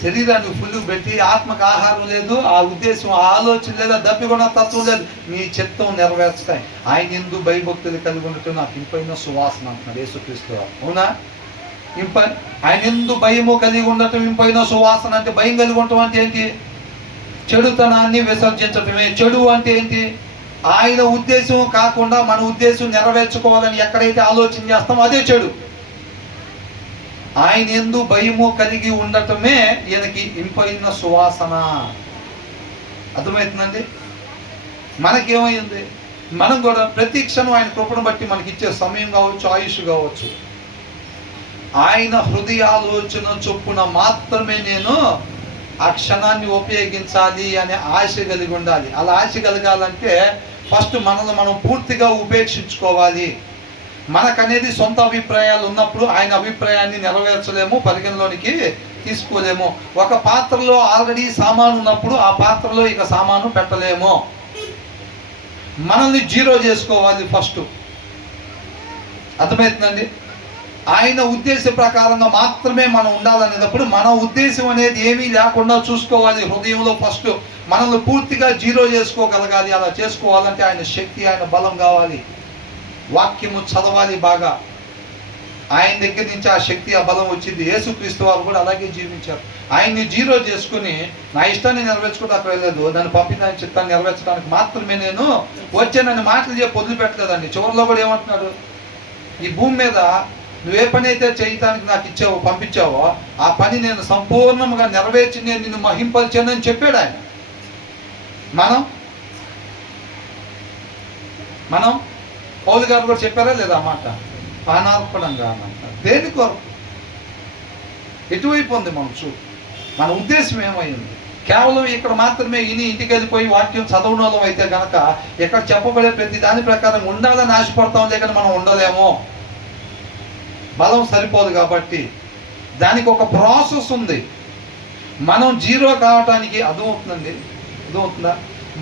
శరీరాన్ని ఫుల్ పెట్టి ఆత్మకు ఆహారం లేదు, ఆ ఉద్దేశం ఆ ఆలోచన లేదు, దప్పికొన్న తత్వం లేదు, నీ చిత్తం నెరవేర్చుతాయి. ఆయన ఎందు భయభక్తులు కలిగి ఉండటం నాకు ఇంపైన సువాసన అంటున్నాడు యేసుక్రీస్తు. అవునా? ఆయన ఎందు భయము కలిగి ఉండటం ఇంపైన సువాసన అంటే భయం కలిగి ఉండటం అంటే ఏంటి? చెడుతనాన్ని విసర్జించటమే. చెడు అంటే ఏంటి? ఆయన ఉద్దేశం కాకుండా మన ఉద్దేశం నెరవేర్చుకోవాలని ఎక్కడైతే ఆలోచన చేస్తామో అదే చెడు. ఆయన యందు భయము కలిగి ఉండటమే ఈయనకి ఇంపైన సువాసన. అర్థమవుతుందండి? మనకేమైంది? మనం కూడా ప్రతి క్షణం ఆయన కృపను బట్టి మనకి ఇచ్చే సమయం కావచ్చు, ఆయుష్ కావచ్చు, ఆయన హృదయాలోచన చొప్పున మాత్రమే నేను ఆ క్షణాన్ని ఉపయోగించాలి అనే ఆశ కలిగి ఉండాలి. అలా ఆశ కలగాలంటే ఫస్ట్ మనల్ని మనం పూర్తిగా ఉపేక్షించుకోవాలి. మనకనేది సొంత అభిప్రాయాలు ఉన్నప్పుడు ఆయన అభిప్రాయాన్ని నెరవేర్చలేము, పరిగణలోనికి తీసుకోలేము. ఒక పాత్రలో ఆల్రెడీ సామాను ఉన్నప్పుడు ఆ పాత్రలో ఇక సామాను పెట్టలేము. మనల్ని జీరో చేసుకోవాలి ఫస్ట్. అర్థమవుతుందండి? ఆయన ఉద్దేశ ప్రకారంగా మాత్రమే మనం ఉండాలనేటప్పుడు మన ఉద్దేశం అనేది ఏమీ లేకుండా చూసుకోవాలి. హృదయంలో ఫస్ట్ మనల్ని పూర్తిగా జీరో చేసుకోగలగాలి. అలా చేసుకోవాలంటే ఆయన శక్తి, ఆయన బలం కావాలి. వాక్యము చదవాలి బాగా. ఆయన దగ్గర నుంచి ఆ శక్తి, ఆ బలం వచ్చింది. యేసుక్రీస్తు వారు కూడా అలాగే జీవించారు. ఆయన్ని జీరో చేసుకుని నా ఇష్టాన్ని నెరవేర్చుకుంటూ అక్కడ వెళ్ళలేదు. దాన్ని పంపిన చిత్తాన్ని నెరవేర్చడానికి మాత్రమే నేను వచ్చానని మాటలు చెప్పి వదిలిపెట్టలేదండి. చివరిలో కూడా ఏమంటున్నాడు? ఈ భూమి మీద నువ్వే పని అయితే చేయటానికి నాకు ఇచ్చావో, పంపించావో, ఆ పని నేను సంపూర్ణంగా నెరవేర్చి నేను నిన్ను మహింపరిచానని చెప్పాడు ఆయన. మనం పౌలు గారు కూడా చెప్పారా లేదా ఆ మాట? పానార్పణంగా అనంట. దేని కొరకు? ఎటువైపు ఉంది మన చూపు? మన ఉద్దేశం ఏమైంది? కేవలం ఇక్కడ మాత్రమే ఇని ఇంటికి వెళ్ళిపోయి వాక్యం చదవడంలో అయితే కనుక ఇక్కడ చెప్పబడే ప్రతి దాని ప్రకారం ఉండాలని ఆశపడతాం, లేక మనం ఉండలేమో. బలం సరిపోదు కాబట్టి దానికి ఒక ప్రాసెస్ ఉంది. మనం జీరో కావటానికి అర్థమవుతుందా?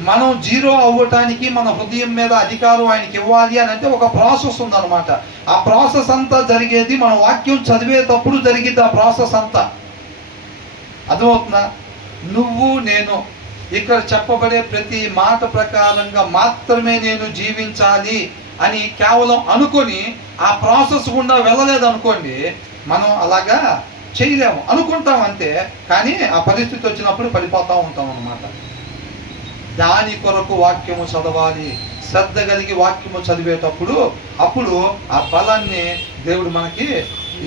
మనం జీరో అవ్వటానికి మన హృదయం మీద అధికారం ఆయనకి ఇవ్వాలి అని అంటే ఒక ప్రాసెస్ ఉందన్నమాట. ఆ ప్రాసెస్ అంతా జరిగేది మనం వాక్యం చదివేటప్పుడు జరిగిద్ది. ఆ ప్రాసెస్ అంతా అర్థమవుతుందా? నువ్వు నేను ఇక్కడ చెప్పబడే ప్రతి మాట ప్రకారంగా మాత్రమే నేను జీవించాలి అని కేవలం అనుకొని ఆ ప్రాసెస్ గుండా వెళ్ళలేదు అనుకోండి, మనం అలాగా చేయలేము. అనుకుంటాం అంతే, కానీ ఆ పరిస్థితి వచ్చినప్పుడు పడిపోతూ ఉంటాం అన్నమాట. దాని కొరకు వాక్యము చదవాలి. శ్రద్ధ కలిగి వాక్యము చదివేటప్పుడు అప్పుడు ఆ బలాన్ని దేవుడు మనకి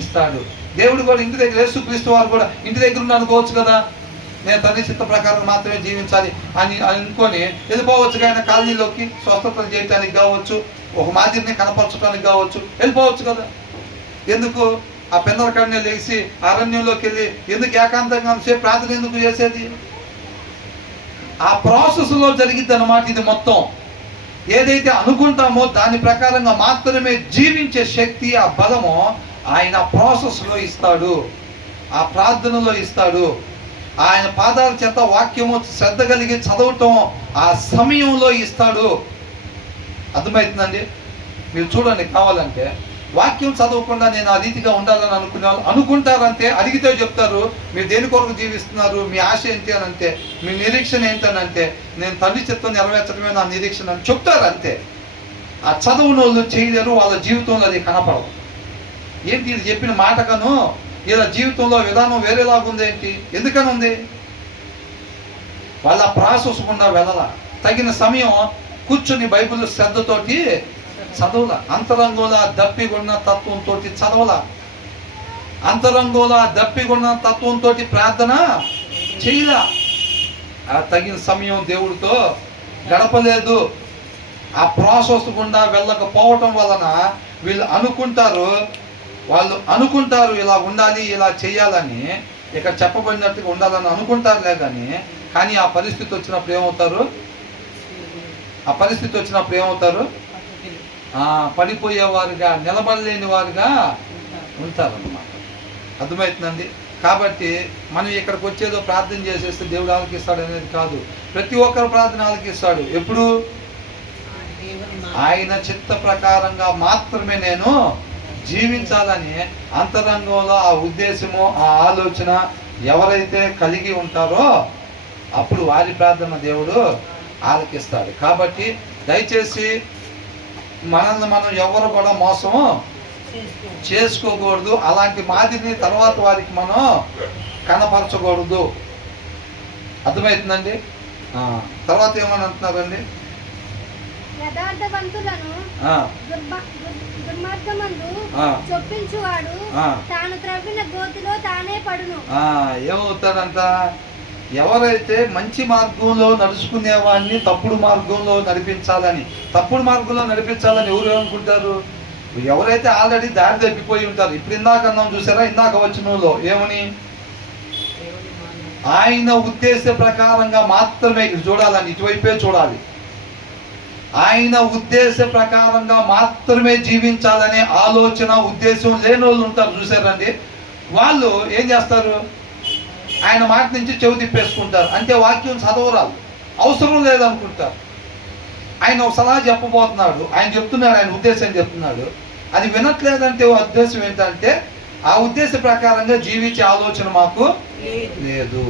ఇస్తాడు. దేవుడు కూడా ఇంటి దగ్గర, యేసుక్రీస్తు వారు కూడా ఇంటి దగ్గర ఉండి అనుకోవచ్చు కదా, నేను తండ్రి చిత్త ప్రకారం మాత్రమే జీవించాలి అని అనుకొని వెళ్ళిపోవచ్చు. ఆయన కాలనీలోకి స్వస్థతలు చేయడానికి కావచ్చు, ఒక మాదిరిని కనపరచడానికి కావచ్చు, వెళ్ళిపోవచ్చు కదా. ఎందుకు ఆ పెందలకాడనే లేచి అరణ్యంలోకి వెళ్ళి ఎందుకు ఏకాంతంగా సేపు ప్రార్థన ఎందుకు చేసేది? ఆ ప్రాసెస్లో జరిగిద్ది అన్నమాట. ఇది మొత్తం ఏదైతే అనుకుంటామో దాని ప్రకారంగా మాత్రమే జీవించే శక్తి, ఆ బలము ఆయన ప్రాసెస్లో ఇస్తాడు, ఆ ప్రార్థనలో ఇస్తాడు. ఆయన పాదాల చేత వాక్యము శ్రద్ధ కలిగి చదవటం ఆ సమయంలో ఇస్తాడు. అర్థమవుతుందండి? మీరు చూడండి, కావాలంటే వాక్యం చదవకుండా నేను ఆ రీతిగా ఉండాలని అనుకునే వాళ్ళు అనుకుంటారంటే, అడిగితే చెప్తారు మీరు దేని కొరకు జీవిస్తున్నారు, మీ ఆశ ఏంటి అని అంటే, మీ నిరీక్షణ ఏంటనంటే నేను తండ్రి చిత్తం నెరవేర్చడమే నా నిరీక్షణ అని చెప్తారు అంతే. ఆ చదువుని వాళ్ళు చేయలేరు, వాళ్ళ జీవితంలో అది కనపడదు. ఏంటి ఇది చెప్పిన మాటకను ఇలా జీవితంలో విధానం వేరేలాగా ఏంటి? ఎందుకని ఉంది? వాళ్ళ ప్రాసెస్ గుండా వెళ్ళాల. తగిన సమయం కూర్చొని బైబిల్ శ్రద్ధతోటి చదవల. అంతరంగోల దప్పిగొన్న తత్వంతో చదవల. అంతరంగోల దప్పిగొన్న తత్వంతో ప్రార్థన చేయల. ఆ తగిన సమయం దేవుడితో గడపలేదు. ఆ ప్రాసెస్ గుండా వెళ్ళకపోవటం వలన వాళ్ళు అనుకుంటారు ఇలా ఉండాలి, ఇలా చేయాలని, ఇక్కడ చెప్పబడినట్టుగా ఉండాలని అనుకుంటారులే కానీ ఆ పరిస్థితి వచ్చినప్పుడు ఏమవుతారు? పడిపోయేవారుగా, నిలబడలేని వారుగా ఉంటారన్నమాట. అర్థమవుతుందండి? కాబట్టి మనం ఇక్కడికి వచ్చేదో ప్రార్థన చేసేస్తే దేవుడు ఆలకిస్తాడు అనేది కాదు. ప్రతి ఒక్కరు ప్రార్థన ఆలకిస్తాడు. ఎప్పుడు? ఆయన చిత్త ప్రకారంగా మాత్రమే నేను జీవించాలని అంతరంగంలో ఆ ఉద్దేశము, ఆ ఆలోచన ఎవరైతే కలిగి ఉంటారో అప్పుడు వారి ప్రార్థన దేవుడు ఆలకిస్తాడు. కాబట్టి దయచేసి మనల్ని మనం ఎవరు కూడా మోసము చేసుకోకూడదు. అలాంటి మాదిరిని తర్వాత వారికి మనం కనపరచకూడదు. అర్థమవుతుందండి? తర్వాత ఏమని అంటున్నారండి? యథార్థవంతులను దుర్మార్గమందు చొప్పించువాడు తాను త్రవ్విన గోతిలో తానే పడును. ఏమవుతాడంట? ఎవరైతే మంచి మార్గంలో నడుచుకునే వాడిని తప్పుడు మార్గంలో నడిపించాలని ఎవరు అనుకుంటారు? ఎవరైతే ఆల్రెడీ దారి తప్పిపోయి ఉంటారు. ఇప్పుడు ఇందాక అన్నాం చూసారా, ఇందాక వచనంలో ఏమని? ఆయన ఉద్దేశ ప్రకారంగా మాత్రమే చూడాలని, ఇటువైపే చూడాలి. ఆయన ఉద్దేశ ప్రకారంగా మాత్రమే జీవించాలనే ఆలోచన ఉద్దేశం లేని వాళ్ళు ఉంటారు చూసారండి. వాళ్ళు ఏం చేస్తారు? ఆయన మాట నుంచి చెవి తిప్పేసుకుంటారు. అంటే వాక్యం చదవరాలు, అవసరం లేదనుకుంటారు. ఆయన ఒక సలహా చెప్పబోతున్నాడు, ఆయన చెప్తున్నాడు, ఆయన ఉద్దేశం చెప్తున్నాడు, అది వినట్లేదంటే ఉద్దేశం ఏంటంటే ఆ ఉద్దేశ ప్రకారంగా జీవించే ఆలోచన మాకు లేదు,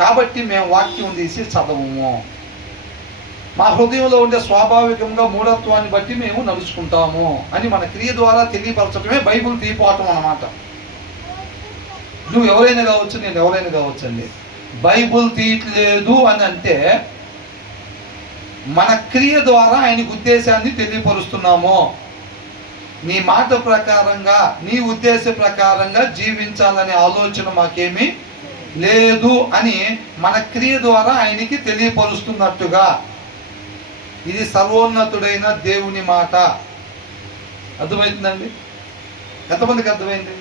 కాబట్టి మేము వాక్యం తీసి చదవము. మా హృదయంలో ఉండే స్వాభావికంగా మూఢత్వాన్ని బట్టి మేము నడుచుకుంటాము అని మన క్రియ ద్వారా తెలియపరచడమే బైబిల్ తీపోవటం అన్నమాట. నువ్వు ఎవరైనా కావచ్చు, నేను ఎవరైనా కావచ్చు అండి. బైబిల్ తీయట్లేదు అని అంటే మన క్రియ ద్వారా ఆయనకు ఉద్దేశాన్ని తెలియపరుస్తున్నాము. నీ మాట ప్రకారంగా, నీ ఉద్దేశ ప్రకారంగా జీవించాలనే ఆలోచన మాకేమీ లేదు అని మన క్రియ ద్వారా ఆయనకి తెలియపరుస్తున్నట్టుగా ఇది సర్వోన్నతుడైన దేవుని మాట. అర్థమవుతుందండి? ఎంతమందికి అర్థమైంది?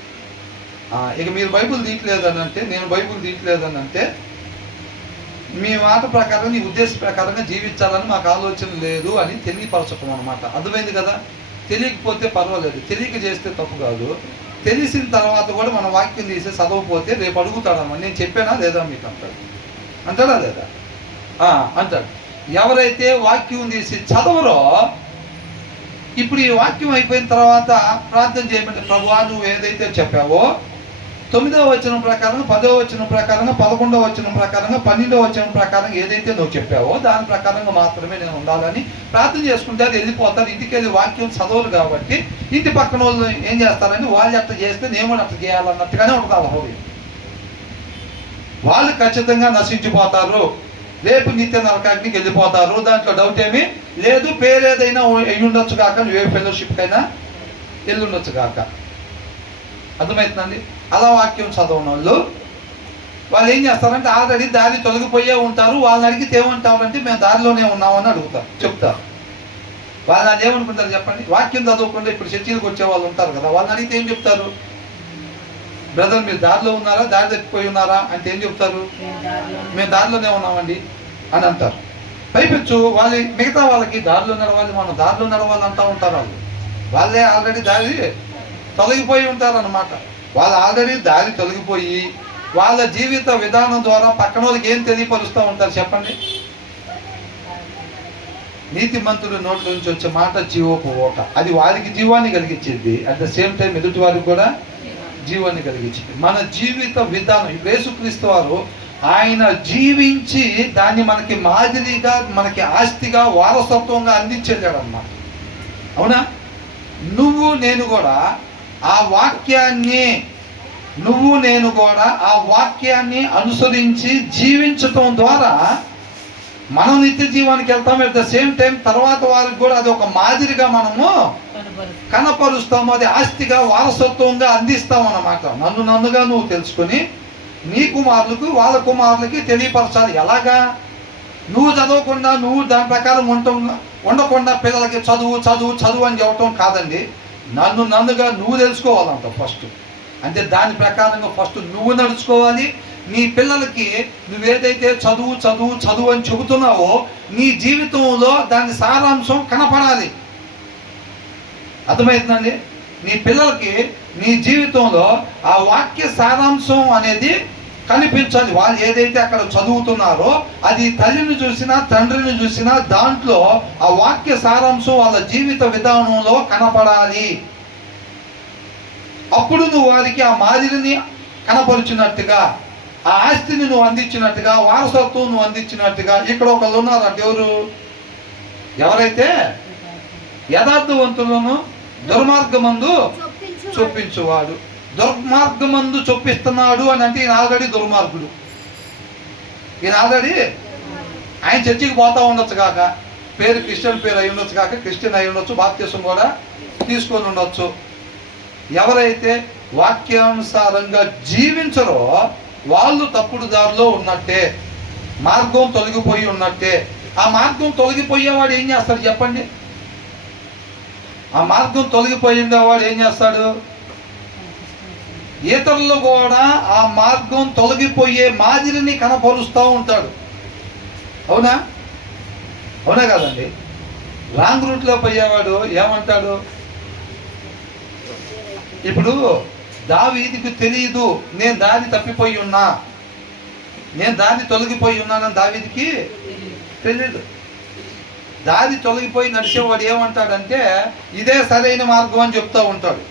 ఇక మీరు బైబిల్ తీయట్లేదని అంటే, నేను బైబిల్ తీయట్లేదని అంటే మీ మాట ప్రకారం, నీ ఉద్దేశ ప్రకారంగా జీవించాలని మాకు ఆలోచన లేదు అని తెలియపరచడం అనమాట. అర్థమైంది కదా? తెలియకపోతే పర్వాలేదు, తెలియక చేస్తే తప్పు కాదు. తెలిసిన తర్వాత కూడా మన వాక్యం తీసి చదవకపోతే రేపు అడుగుతాడమ్మా, నేను చెప్పానా లేదా మీకు అంటాడా లేదా? అంటాడు. ఎవరైతే వాక్యం తీసి చదవరో, ఇప్పుడు ఈ వాక్యం అయిపోయిన తర్వాత ప్రార్థన చేయమంటే, ప్రభువా నువ్వు ఏదైతే చెప్పావో 9వ వచనం ప్రకారంగా, 10వ వచనం ప్రకారంగా, 11వ వచనం ప్రకారంగా, 12వ వచనం ప్రకారంగా ఏదైతే నువ్వు చెప్పావో దాని ప్రకారంగా మాత్రమే నేను ఉండాలని ప్రార్థన చేసుకుంటే అది వెళ్ళిపోతారు. ఇంటికి వెళ్ళి వాక్యం చదవరు కాబట్టి ఇంటి పక్కన వాళ్ళు ఏం చేస్తారని వాళ్ళు అట్లా చేస్తే నేను అట్లా చేయాలన్నట్టుగానే ఉంటుంది హృదయం. వాళ్ళు ఖచ్చితంగా నశించిపోతారు, రేపు నిత్య నరకానికి వెళ్ళిపోతారు. దాంట్లో డౌట్ ఏమీ లేదు. పేరేదైనా అయి ఉండొచ్చు కాక, నువ్వే ఫెలోషిప్కి అయినా వెళ్ళి ఉండొచ్చు కాక. అర్థమవుతుందండి? అలా వాక్యం చదవని వాళ్ళు ఏం చేస్తారంటే ఆల్రెడీ దారి తొలగిపోయే ఉంటారు. వాళ్ళని అడిగితే ఏమంటారంటే మేము దారిలోనే ఉన్నామని అడుగుతారు, చెప్తారు. వాళ్ళని ఏమనుకుంటారు చెప్పండి? వాక్యం చదవకుండా ఇప్పుడు చర్చిలకు వచ్చే వాళ్ళు ఉంటారు కదా, వాళ్ళని అడిగితే ఏం చెప్తారు? బ్రదర్ మీరు దారిలో ఉన్నారా, దారి తప్పిపోయి ఉన్నారా అంటే ఏం చెప్తారు? మేము దారిలోనే ఉన్నామండి అని అంటారు. పైపెచ్చు వాళ్ళు మిగతా వాళ్ళకి దారిలో నడవాలి, మనం దారిలో నడవాలి అంటూ ఉంటారు. వాళ్ళే ఆల్రెడీ దారి తొలగిపోయి ఉంటారు అన్నమాట. వాళ్ళు ఆల్రెడీ దారి తొలగిపోయి వాళ్ళ జీవిత విధానం ద్వారా పక్కన వాళ్ళకి ఏం తెలియపరుస్తూ ఉంటారు చెప్పండి? నీతిమంతుల నోట్ల నుంచి వచ్చే మాట జీవోపు ఓట, అది వారికి జీవాన్ని కలిగించింది, అట్ ద సేమ్ టైం ఎదుటి వారికి కూడా జీవాన్ని కలిగించింది. మన జీవిత విధానం యేసుక్రీస్తు వారు ఆయన జీవించి దాన్ని మనకి మాదిరిగా, మనకి ఆస్తిగా, వారసత్వంగా అందించేశాడు అన్నమాట. అవునా? నువ్వు నేను కూడా ఆ వాక్యాన్ని అనుసరించి జీవించటం ద్వారా మనం నిత్య జీవానికి వెళ్తాము. అట్ ద సేమ్ టైం తర్వాత వారికి కూడా అది ఒక మాదిరిగా మనము కనపరుస్తాము. అది ఆస్తిగా, వారసత్వంగా అందిస్తాం అన్నమాట. నన్నుగా నువ్వు తెలుసుకొని నీ కుమారులకు, వాళ్ళ కుమారులకి తెలియపరచాలి. ఎలాగా? నువ్వు చదవకుండా, నువ్వు దాని ప్రకారం ఉండకుండా పిల్లలకి చదువు చదువు చదువు అని చెప్పటం కాదండి. నన్నుగా నువ్వు తెలుసుకోవాలంట ఫస్ట్. అంటే దాని ప్రకారంగా ఫస్ట్ నువ్వు నడుచుకోవాలి. నీ పిల్లలకి నువ్వేదైతే చదువు చదువు చదువు అని చెబుతున్నావో నీ జీవితంలో దాని సారాంశం కనపడాలి. అర్థమవుతుందండి? నీ పిల్లలకి నీ జీవితంలో ఆ వాక్య సారాంశం అనేది కనిపించాలి. వాళ్ళు ఏదైతే అక్కడ చదువుతున్నారో అది తల్లిని చూసినా, తండ్రిని చూసినా దాంట్లో ఆ వాక్య సారాంశం వాళ్ళ జీవిత విధానంలో కనపడాలి. అప్పుడు నువ్వు వారికి ఆ మాదిరిని కనపరిచినట్టుగా, ఆ ఆస్తిని నువ్వు అందించినట్టుగా, వారసత్వం నువ్వు అందించినట్టుగా. ఇక్కడ ఒకళ్ళు ఉన్నారు, అంటే ఎవరైతే యథార్థవంతులను దుర్మార్గమందు చొప్పించువాడు. దుర్మార్గమందు చొప్పిస్తున్నాడు అని అంటే ఈయన ఆల్రెడీ దుర్మార్గుడు. ఈయన ఆల్రెడీ ఆయన చర్చికి పోతూ ఉండొచ్చు కాక, పేరు క్రిస్టియన్ పేరు అయి ఉండొచ్చు కాక, క్రిస్టియన్ అయి ఉండొచ్చు, బాప్తిసం కూడా తీసుకొని ఉండొచ్చు. ఎవరైతే వాక్యానుసారంగా జీవించరో వాళ్ళు తప్పుడు దారిలో ఉన్నట్టే, మార్గం తొలగిపోయి ఉన్నట్టే. ఆ మార్గం తొలగిపోయేవాడు ఏం చేస్తాడు చెప్పండి? ఆ మార్గం తొలగిపోయేవాడు ఏం చేస్తాడు? ఇతరులు కూడా ఆ మార్గం తొలగిపోయే మాదిరిని కనపరుస్తూ ఉంటాడు. అవునా? అవునా కదండి? రాంగ్ రూట్లో పోయేవాడు ఏమంటాడు? ఇప్పుడు దావీదుకు తెలియదు నేను దారి తప్పిపోయి ఉన్నా, నేను దారి తొలగిపోయి ఉన్నానని దావీదుకి తెలియదు. దారి తొలగిపోయి నడిచేవాడు ఏమంటాడంటే ఇదే సరైన మార్గం అని చెప్తూ ఉంటాడు.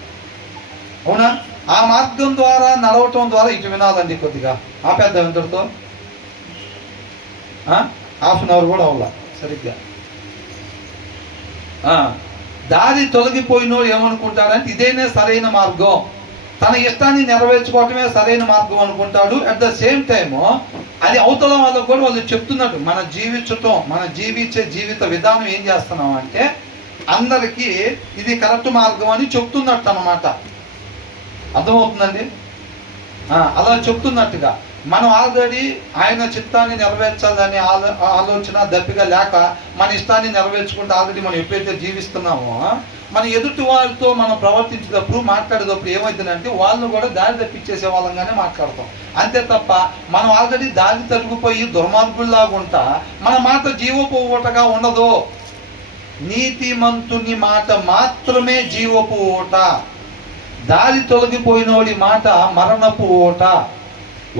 అవునా? ఆ మార్గం ద్వారా నడవటం ద్వారా ఇటు వినాలండి, కొద్దిగా ఆపేద్దాం ఇంతటితో. హాఫ్ అన్ అవర్ కూడా అవ్వాల సరిగ్గా. దారి తొలగిపోయినోడు ఏమనుకుంటాడంటే ఇదేనే సరైన మార్గం, తన ఇష్టాన్ని నెరవేర్చుకోవటమే సరైన మార్గం అనుకుంటాడు. అట్ ద సేమ్ టైము అది అవతల వాళ్ళకు కూడా వాళ్ళు చెప్తున్నట్టు మన జీవించటం, మన జీవించే జీవిత విధానం ఏం చేస్తున్నాం అంటే అందరికీ ఇది కరెక్ట్ మార్గం అని చెప్తున్నట్టు అన్నమాట. అర్థమవుతుందండి? అలా చెప్తున్నట్టుగా మనం ఆల్రెడీ ఆయన చిత్తాన్ని నెరవేర్చాలని ఆలోచన దప్పిగా లేక మన ఇష్టాన్ని నెరవేర్చుకుంటే ఆల్రెడీ మనం ఎప్పుడైతే జీవిస్తున్నామో మన ఎదుటి వారితో మనం ప్రవర్తించేటప్పుడు మాట్లాడేటప్పుడు ఏమవుతుందంటే వాళ్ళను కూడా దారి తప్పించేసే వాళ్ళంగానే మాట్లాడతాం. అంతే తప్ప మనం ఆల్రెడీ దారి తరిగిపోయి దుర్మార్గుల్లాగా ఉంటా మన మాట జీవపు ఊటగా ఉండదు. నీతిమంతుని మాట మాత్రమే జీవపు ఊట, దారి తొలగిపోయినోడి మాట మరణపు ఊట.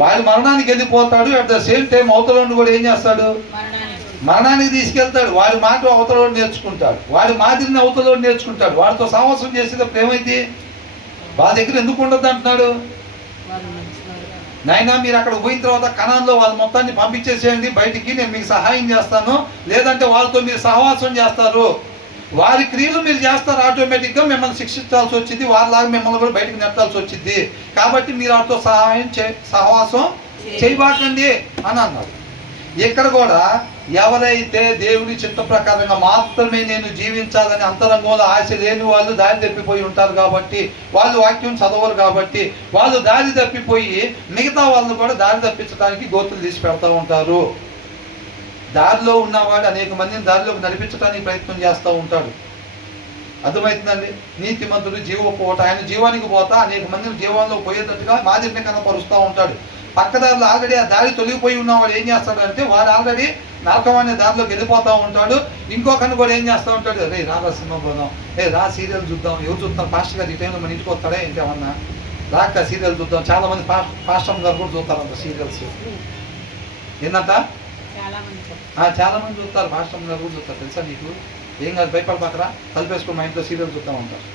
వాడి మరణానికి వెళ్ళిపోతాడు. అట్ ద సేమ్ టైం అవతలని కూడా ఏం చేస్తాడు? మరణానికి తీసుకెళ్తాడు. వాడి మాట అవతలోడు నేర్చుకుంటాడు, వాడి మాదిరిని అవతలోడు నేర్చుకుంటాడు. వాడితో సాహసం చేసేటప్పుడు ఏమైంది? వాళ్ళ దగ్గర ఎందుకు ఉండదు అంటున్నాడు? నాయనా మీరు అక్కడ పోయిన తర్వాత కణాల్లో వాళ్ళ మొత్తాన్ని పంపించేసేయండి బయటికి, నేను మీకు సహాయం చేస్తాను, లేదంటే వాళ్ళతో మీరు సహవాసం చేస్తారు, వారి క్రియలు మీరు చేస్తారు, ఆటోమేటిక్గా మిమ్మల్ని శిక్షించాల్సి వచ్చింది, వారిలాగా మిమ్మల్ని కూడా బయటకు నెట్టాల్సి వచ్చింది, కాబట్టి మీరు వాటితో సహవాసం చేయబాకండి అని అన్నాడు. ఇక్కడ కూడా ఎవరైతే దేవుని చిత్త ప్రకారంగా మాత్రమే నేను జీవించాలని అంతరంగంలో ఆశ లేని వాళ్ళు దారి తప్పిపోయి ఉంటారు కాబట్టి, వాళ్ళు వాక్యం చదవరు కాబట్టి వాళ్ళు దారి తప్పిపోయి మిగతా వాళ్ళని కూడా దారి తప్పించడానికి గోతులు తీసి పెడతా ఉంటారు. దారిలో ఉన్నవాడు అనేక మందిని దారిలోకి నడిపించడానికి ప్రయత్నం చేస్తూ ఉంటాడు. అర్థమవుతుందండి? నీతిమంతుడు జీవపు ఊట, ఆయన జీవానికి పోతా అనేక మందిని జీవంలో పోయేటట్టుగా మాదిరిని కనపరుస్తూ ఉంటాడు. పక్కదారిలో ఆల్రెడీ ఆ దారి తొలగిపోయి ఉన్నవాడు ఏం చేస్తాడంటే వాడు ఆల్రెడీ నరకం అనే దారిలోకి వెళ్ళిపోతూ ఉంటాడు. ఇంకొకరిని కూడా ఏం చేస్తూ ఉంటాడు? రే రా సినిమా పోదాం, రా సీరియల్ చూద్దాం, ఎవరు చూస్తారు? పాస్టర్ గారు ఈ టైంలో మన ఇంటికి వస్తాడా ఏంటేమన్నా? రాక సీరియల్ చూద్దాం. చాలా మంది పాస్టర్ గారు కూడా చూస్తారంట సీరియల్స్. ఏంటంట? చాలా మంది చూస్తారు, పాస్టర్ గారు కూడా చూస్తారు. తెలుసా నీకు? ఏం కాదు, భయపడబాకరా, తలిపేసుకుని మా ఇంట్లో సీరియల్ చూస్తూ ఉంటారు.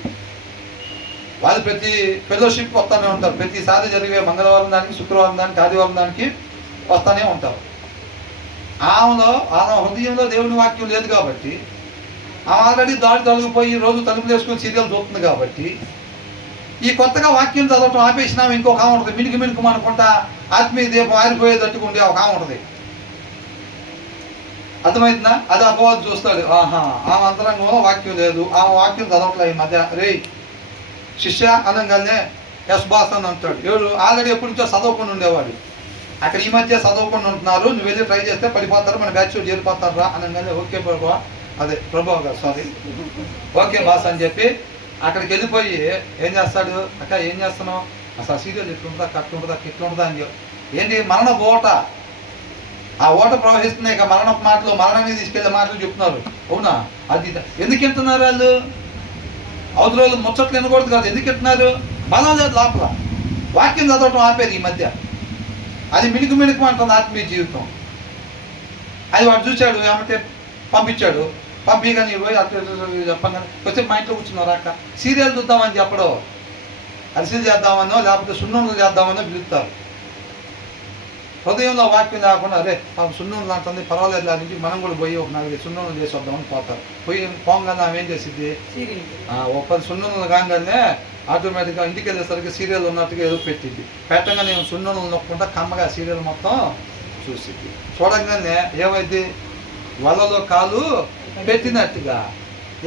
వాళ్ళు ప్రతి ఫెలోషిప్ వస్తూనే ఉంటారు. ప్రతిసారి జరిగే మంగళవారం దానికి, శుక్రవారం దానికి, ఆదివారం దానికి వస్తూనే ఉంటారు. ఆమె హృదయంలో దేవుని వాక్యం లేదు కాబట్టి, ఆమె ఆల్రెడీ దాడి తొలగిపోయి రోజు తలుపులు వేసుకొని సీరియల్ చూస్తుంది కాబట్టి, ఈ కొత్తగా వాక్యం చదవటం ఆపేసినాము ఇంకొక ఆమె ఉంటుంది, మిణుకు మిణుకు అనుకుంటా ఆత్మీయ దీపం ఆరిపోయేటట్టుగా ఉండే ఒక ఆమె ఉంటుంది. అర్థమవుతుందా? అది అపవాదు చూస్తాడు, ఆహా ఆమె అంతరంగంలో వాక్యం లేదు, ఆమె వాక్యం చదవట్లే ఈ మధ్య, రే శిష్య అనగానే ఎస్ బాస్ అని అంటాడు. ఎవరు? ఆల్రెడీ ఎప్పటి నుంచో చదవకుండా ఉండేవాడు. అక్కడ ఈ మధ్య చదవకుండా ఉంటున్నారు, నువ్వు వెళ్ళి ట్రై చేస్తే పడిపోతారు, మన బ్యాచ్ చేరిపోతారు రా అనగానే ఓకే ప్రభు, అదే ప్రభావ గారు సారీ, ఓకే బాస్ అని చెప్పి అక్కడికి వెళ్ళిపోయి ఏం చేస్తాడు? అక్క ఏం చేస్తున్నావు? అసలు సీరియల్ ఇట్లుంటుందా, కట్లుంటుందా, కిట్లుంటుందా అని ఏంటి? మరణ ఓట, ఆ ఓట ప్రవహిస్తున్నాయి. ఇక మరణ మాటలు, మరణాన్ని తీసుకెళ్లే మాటలు చెప్తున్నారు. అవునా? అది ఎందుకు వెళ్తున్నారు వాళ్ళు? అవతల రోజులు ముచ్చట్లు వినకూడదు కాదు, ఎందుకు వెళ్తున్నారు? బలం లేదు లోపల, వాక్యం చదవటం ఆపేది ఈ మధ్య. అది మిణుకు మిణుకు అంటుంది ఆత్మీయ జీవితం. అది వాడు చూశాడు, ఏమంటే పంపించాడు. పంపిగా నీ పోయి అట్లా చెప్పంగా వచ్చే మా ఇంట్లో కూర్చున్నారు అక్క సీరియల్ చూద్దామని చెప్పడం, అరిసెలు చేద్దామనో లేకపోతే సున్నుండలు చేద్దామనో పిలుస్తారు. హృదయంలో వాక్యం లేకుండా అరే సున్నుండలు అంటుంది, పర్వాలేదు లాంటి మనం కూడా పోయి ఒక 4 సున్నుండలు చేసి వద్దామని పోతారు. పోయి పోగానే ఆమె ఏం చేసిద్ది? ఒక 10 సున్నుండలు కాగానే ఆటోమేటిక్గా ఇంటికి వెళ్ళేసరికి సీరియల్ ఉన్నట్టుగా ఏదో పెట్టింది. పెట్టగానే నేను సున్నుండలు నొక్కుంటా కమ్మగా సీరియల్ మొత్తం చూసిద్ది. చూడగానే ఏమైంది? వలలో కాలు పెట్టినట్టుగా.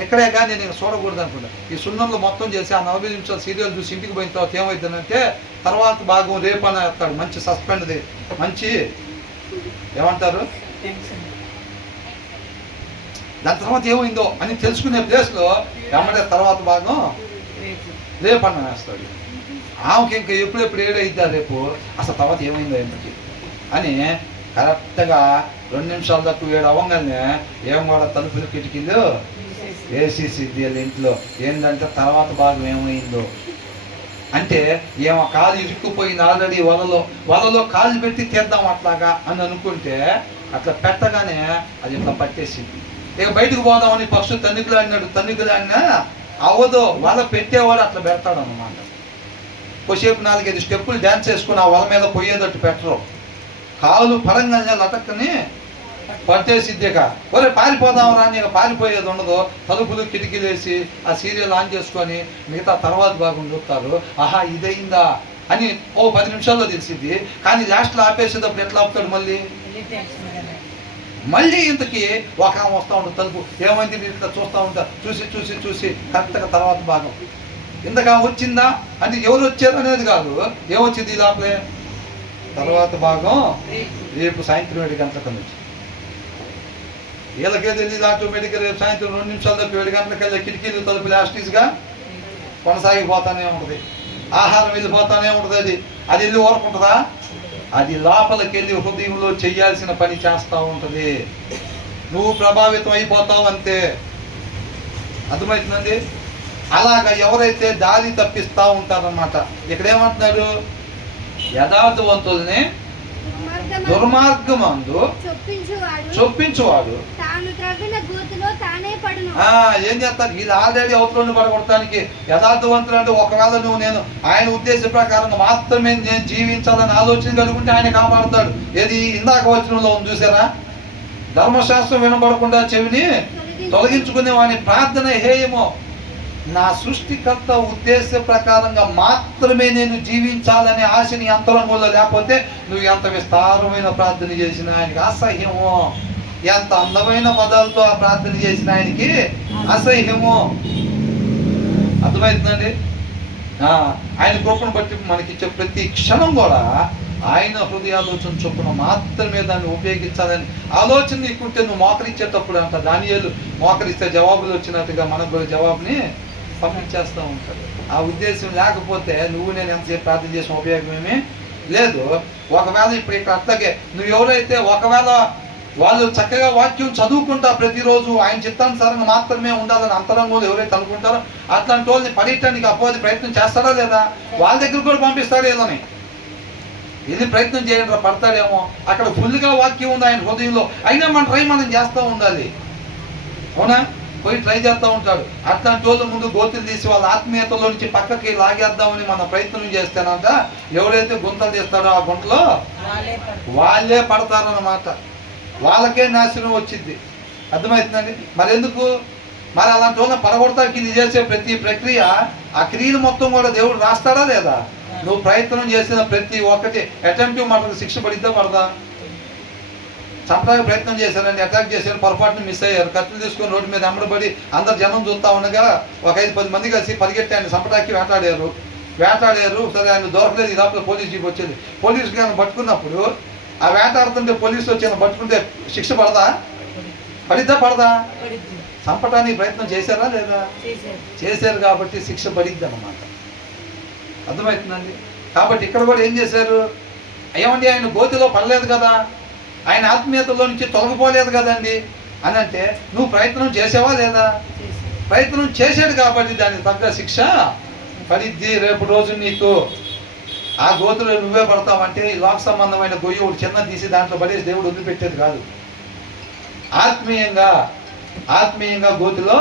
ఎక్కడే కానీ నేను చూడకూడదు అనుకుంటా. ఈ సున్నంలో మొత్తం చేసి ఆ 40 నిమిషాలు సీరియల్ చూసి ఇంటికి పోయిన తర్వాత ఏమవుతుందంటే తర్వాత భాగం రేపు అని వేస్తాడు. మంచి సస్పెండ్ది, మంచి ఏమంటారు, దాని తర్వాత ఏమైందో అని తెలుసుకునే ప్లేస్లో ఎమ్మడే తర్వాత భాగం రేపు అన్న వేస్తాడు. ఆమెకి ఇంకా ఎప్పుడెప్పుడు ఏడైద్దా రేపు, అసలు తర్వాత ఏమైందో ఏమిటి అని కరెక్ట్గా 2 నిమిషాల తక్కువ 7 అవ్వగానే ఏం కూడా తలుపులు కిటికీలు వేసేసిద్ది వాళ్ళ ఇంట్లో. ఏంటంటే తర్వాత భాగం ఏమైందో అంటే ఏమో కాలు ఇరుక్కుపోయింది ఆల్రెడీ వలలో కాలు పెట్టి తీద్దాం అట్లాగా అని అనుకుంటే అట్లా పెట్టగానే అది ఇట్లా పట్టేసింది. ఇక బయటకు పోదామని పక్షులు తన్నుకులాడినా అవ్వదు. వల పెట్టేవాడు అట్లా పెడతాడు అన్నమాట. కొద్దిసేపు 4-5 స్టెప్పులు డ్యాన్స్ చేసుకుని ఆ వల మీద పోయేటట్టు పెట్టరు. కాలు పరంగానే లటక్కని పట్టేసిద్దేక ఒరే పారిపోదాం రాని, ఇక పారిపోయేది ఉండదు. తలుపులు కిటికీలు వేసి ఆ సీరియల్ ఆన్ చేసుకొని మిగతా తర్వాత భాగం చూస్తారు. ఆహా ఇదయిందా అని ఓ 10 నిమిషాల్లో తెలిసిద్ది. కానీ లాస్ట్లో ఆపేసేటప్పుడు ఎట్లా ఆపుతాడు, మళ్ళీ ఇంతకీ ఒక ఆమె వస్తూ ఉంటుంది. తలుపు ఏమైంది ఇట్లా చూస్తూ ఉంటారు. చూసి కరెక్ట్గా తర్వాత భాగం ఇంతగా వచ్చిందా అంటే ఎవరు వచ్చారు అనేది కాదు, ఏమొచ్చింది ఈ లోపలే తర్వాత భాగం రేపు సాయంత్రం 7 గంటలకు వచ్చి వీళ్ళకే తెలియదు. ఆటోమేటిక్గా రేపు సాయంత్రం 2 నిమిషాల దాకా 7 గంటలకల్లా కిటికీలు తలుపు లాస్టీస్గా కొనసాగిపోతానే ఉంటుంది. ఆహారం వెళ్ళిపోతానే ఉంటుంది. అది వెళ్ళి ఊరుకుంటుందా? అది లోపలికి వెళ్ళి హృదయంలో చెయ్యాల్సిన పని చేస్తూ ఉంటుంది. నువ్వు ప్రభావితం అయిపోతావు అంతే. అర్థమవుతుందండి? అలాగా ఎవరైతే దారి తప్పిస్తూ ఉంటారన్నమాట. ఇక్కడ ఏమంటున్నాడు, యథార్థవంతుల్ని దుర్మార్గమందు చొప్పించువాడు ఏం చేస్తారు? వీళ్ళు ఆల్రెడీ అవతలను పడగొట్టడానికి. యథార్థవంతులు అంటే ఒకవేళ నేను ఆయన ఉద్దేశ ప్రకారంగా మాత్రమే నేను జీవించాలని ఆలోచన కలుగుంటే ఆయన కాపాడుతాడు. ఏది ఇందాక వచనంలో ఉంది చూసారా, ధర్మశాస్త్రం వినబడకుండా చెవిని తొలగించుకునే వాని ప్రార్థన హేయమో. నా సృష్టికర్త ఉద్దేశ ప్రకారంగా మాత్రమే నేను జీవించాలనే ఆశని అంతరంగంలో లేకపోతే నువ్వు ఎంత విస్తారమైన ప్రార్థన చేసిన ఆయనకి అసహ్యమో, ఎంత అందమైన పదాలతో ఆ ప్రార్థన చేసిన ఆయనకి అసహ్యమో. అర్థమవుతుందండి? ఆయన కృపను బట్టి మనకిచ్చే ప్రతి క్షణం కూడా ఆయన హృదయాలోచన చొప్పున మాత్రమే దాన్ని ఉపయోగించాలని ఆలోచన నీకుంటే నువ్వు మోకరిచ్చేటప్పుడు అంట దానియేలు మోకరిస్తే జవాబులు వచ్చినట్టుగా మనకు కూడా జవాబుని పంపించేస్తూ ఉంటాడు. ఆ ఉద్దేశం లేకపోతే నువ్వు నేను ఎంతసేపు ప్రార్థన చేసిన ఉపయోగం ఏమీ లేదు. ఒకవేళ ఇప్పుడు ఇక్కడ అట్లాగే నువ్వు ఎవరైతే ఒకవేళ వాళ్ళు చక్కగా వాక్యం చదువుకుంటా ప్రతిరోజు ఆయన చిత్తానుసారంగా మాత్రమే ఉండాలని అంతరంగంలో ఎవరైతే అనుకుంటారో అట్లాంటి వాళ్ళని పడేయటానికి అపోది ప్రయత్నం చేస్తాడా లేదా? వాళ్ళ దగ్గర కూడా పంపిస్తాడు ఏదని ఇది ప్రయత్నం చేయండి పడతాడేమో. అక్కడ ఫుల్గా వాక్యం ఉంది ఆయన హృదయంలో, అయినా మనం చేస్తూ ఉండాలి. అవునా? పోయి ట్రై చేస్తూ ఉంటాడు. అట్లాంటి వాళ్ళు ముందు గోతులు తీసి వాళ్ళ ఆత్మీయతలో నుంచి పక్కకి లాగేద్దామని మనం ప్రయత్నం చేస్తేనంట ఎవరైతే గుంతలు తీస్తాడో ఆ గుంటలో వాళ్ళే పడతారన్నమాట. వాళ్ళకే నాశనం వచ్చింది. అర్థమవుతుందండి? మరి ఎందుకు? మరి అలాంటి వాళ్ళని పడగొడతానికి ఇది చేసే ప్రతి ప్రక్రియ ఆ క్రియలు మొత్తం కూడా దేవుడు రాస్తాడా లేదా? నువ్వు ప్రయత్నం చేసిన ప్రతి ఒక్కటి అటెంప్టివ్ మర్డర్కి శిక్ష పడిద్దా పడదా? చంపడానికి ప్రయత్నం చేశారండి, అటాక్ చేశారు, పొరపాటును మిస్ అయ్యారు. కత్తులు తీసుకొని రోడ్డు మీద అమ్మడబడి అందరు జనం చూస్తూ ఉండగా ఒక 5-10 మంది కలిసి పరిగెట్టి ఆయన చంపడానికి వేటాడారు. సరే ఆయన దొరకలేదు. ఈ లోపల పోలీసు జీప్ వచ్చేది. పోలీసుకి ఆయన పట్టుకున్నప్పుడు ఆ వేటాడుతుంటే పోలీసులు వచ్చి ఆయన పట్టుకుంటే శిక్ష పడిద్దా పడదా? చంపడానికి ప్రయత్నం చేశారా లేదా? చేశారు కాబట్టి శిక్ష పడిద్ది అన్నమాట. అర్థమవుతుందండి? కాబట్టి ఇక్కడ కూడా ఏం చేశారు? ఏమండి ఆయన గోతిలో పడలేదు కదా, ఆయన ఆత్మీయతలో నుంచి తొలగిపోలేదు కదండి అని అంటే నువ్వు ప్రయత్నం చేసావా లేదా? ప్రయత్నం చేశాడు కాబట్టి దానికి తగ్గ శిక్ష పడిద్ది. రేపు రోజు నీకు ఆ గోతులో నువ్వే పడతావంటే ఈ లోక సంబంధమైన గొయ్యి ఒకటి చిన్న తీసి దాంట్లో పడేసి దేవుడు వదిలిపెట్టేది కాదు. ఆత్మీయంగా గోతులో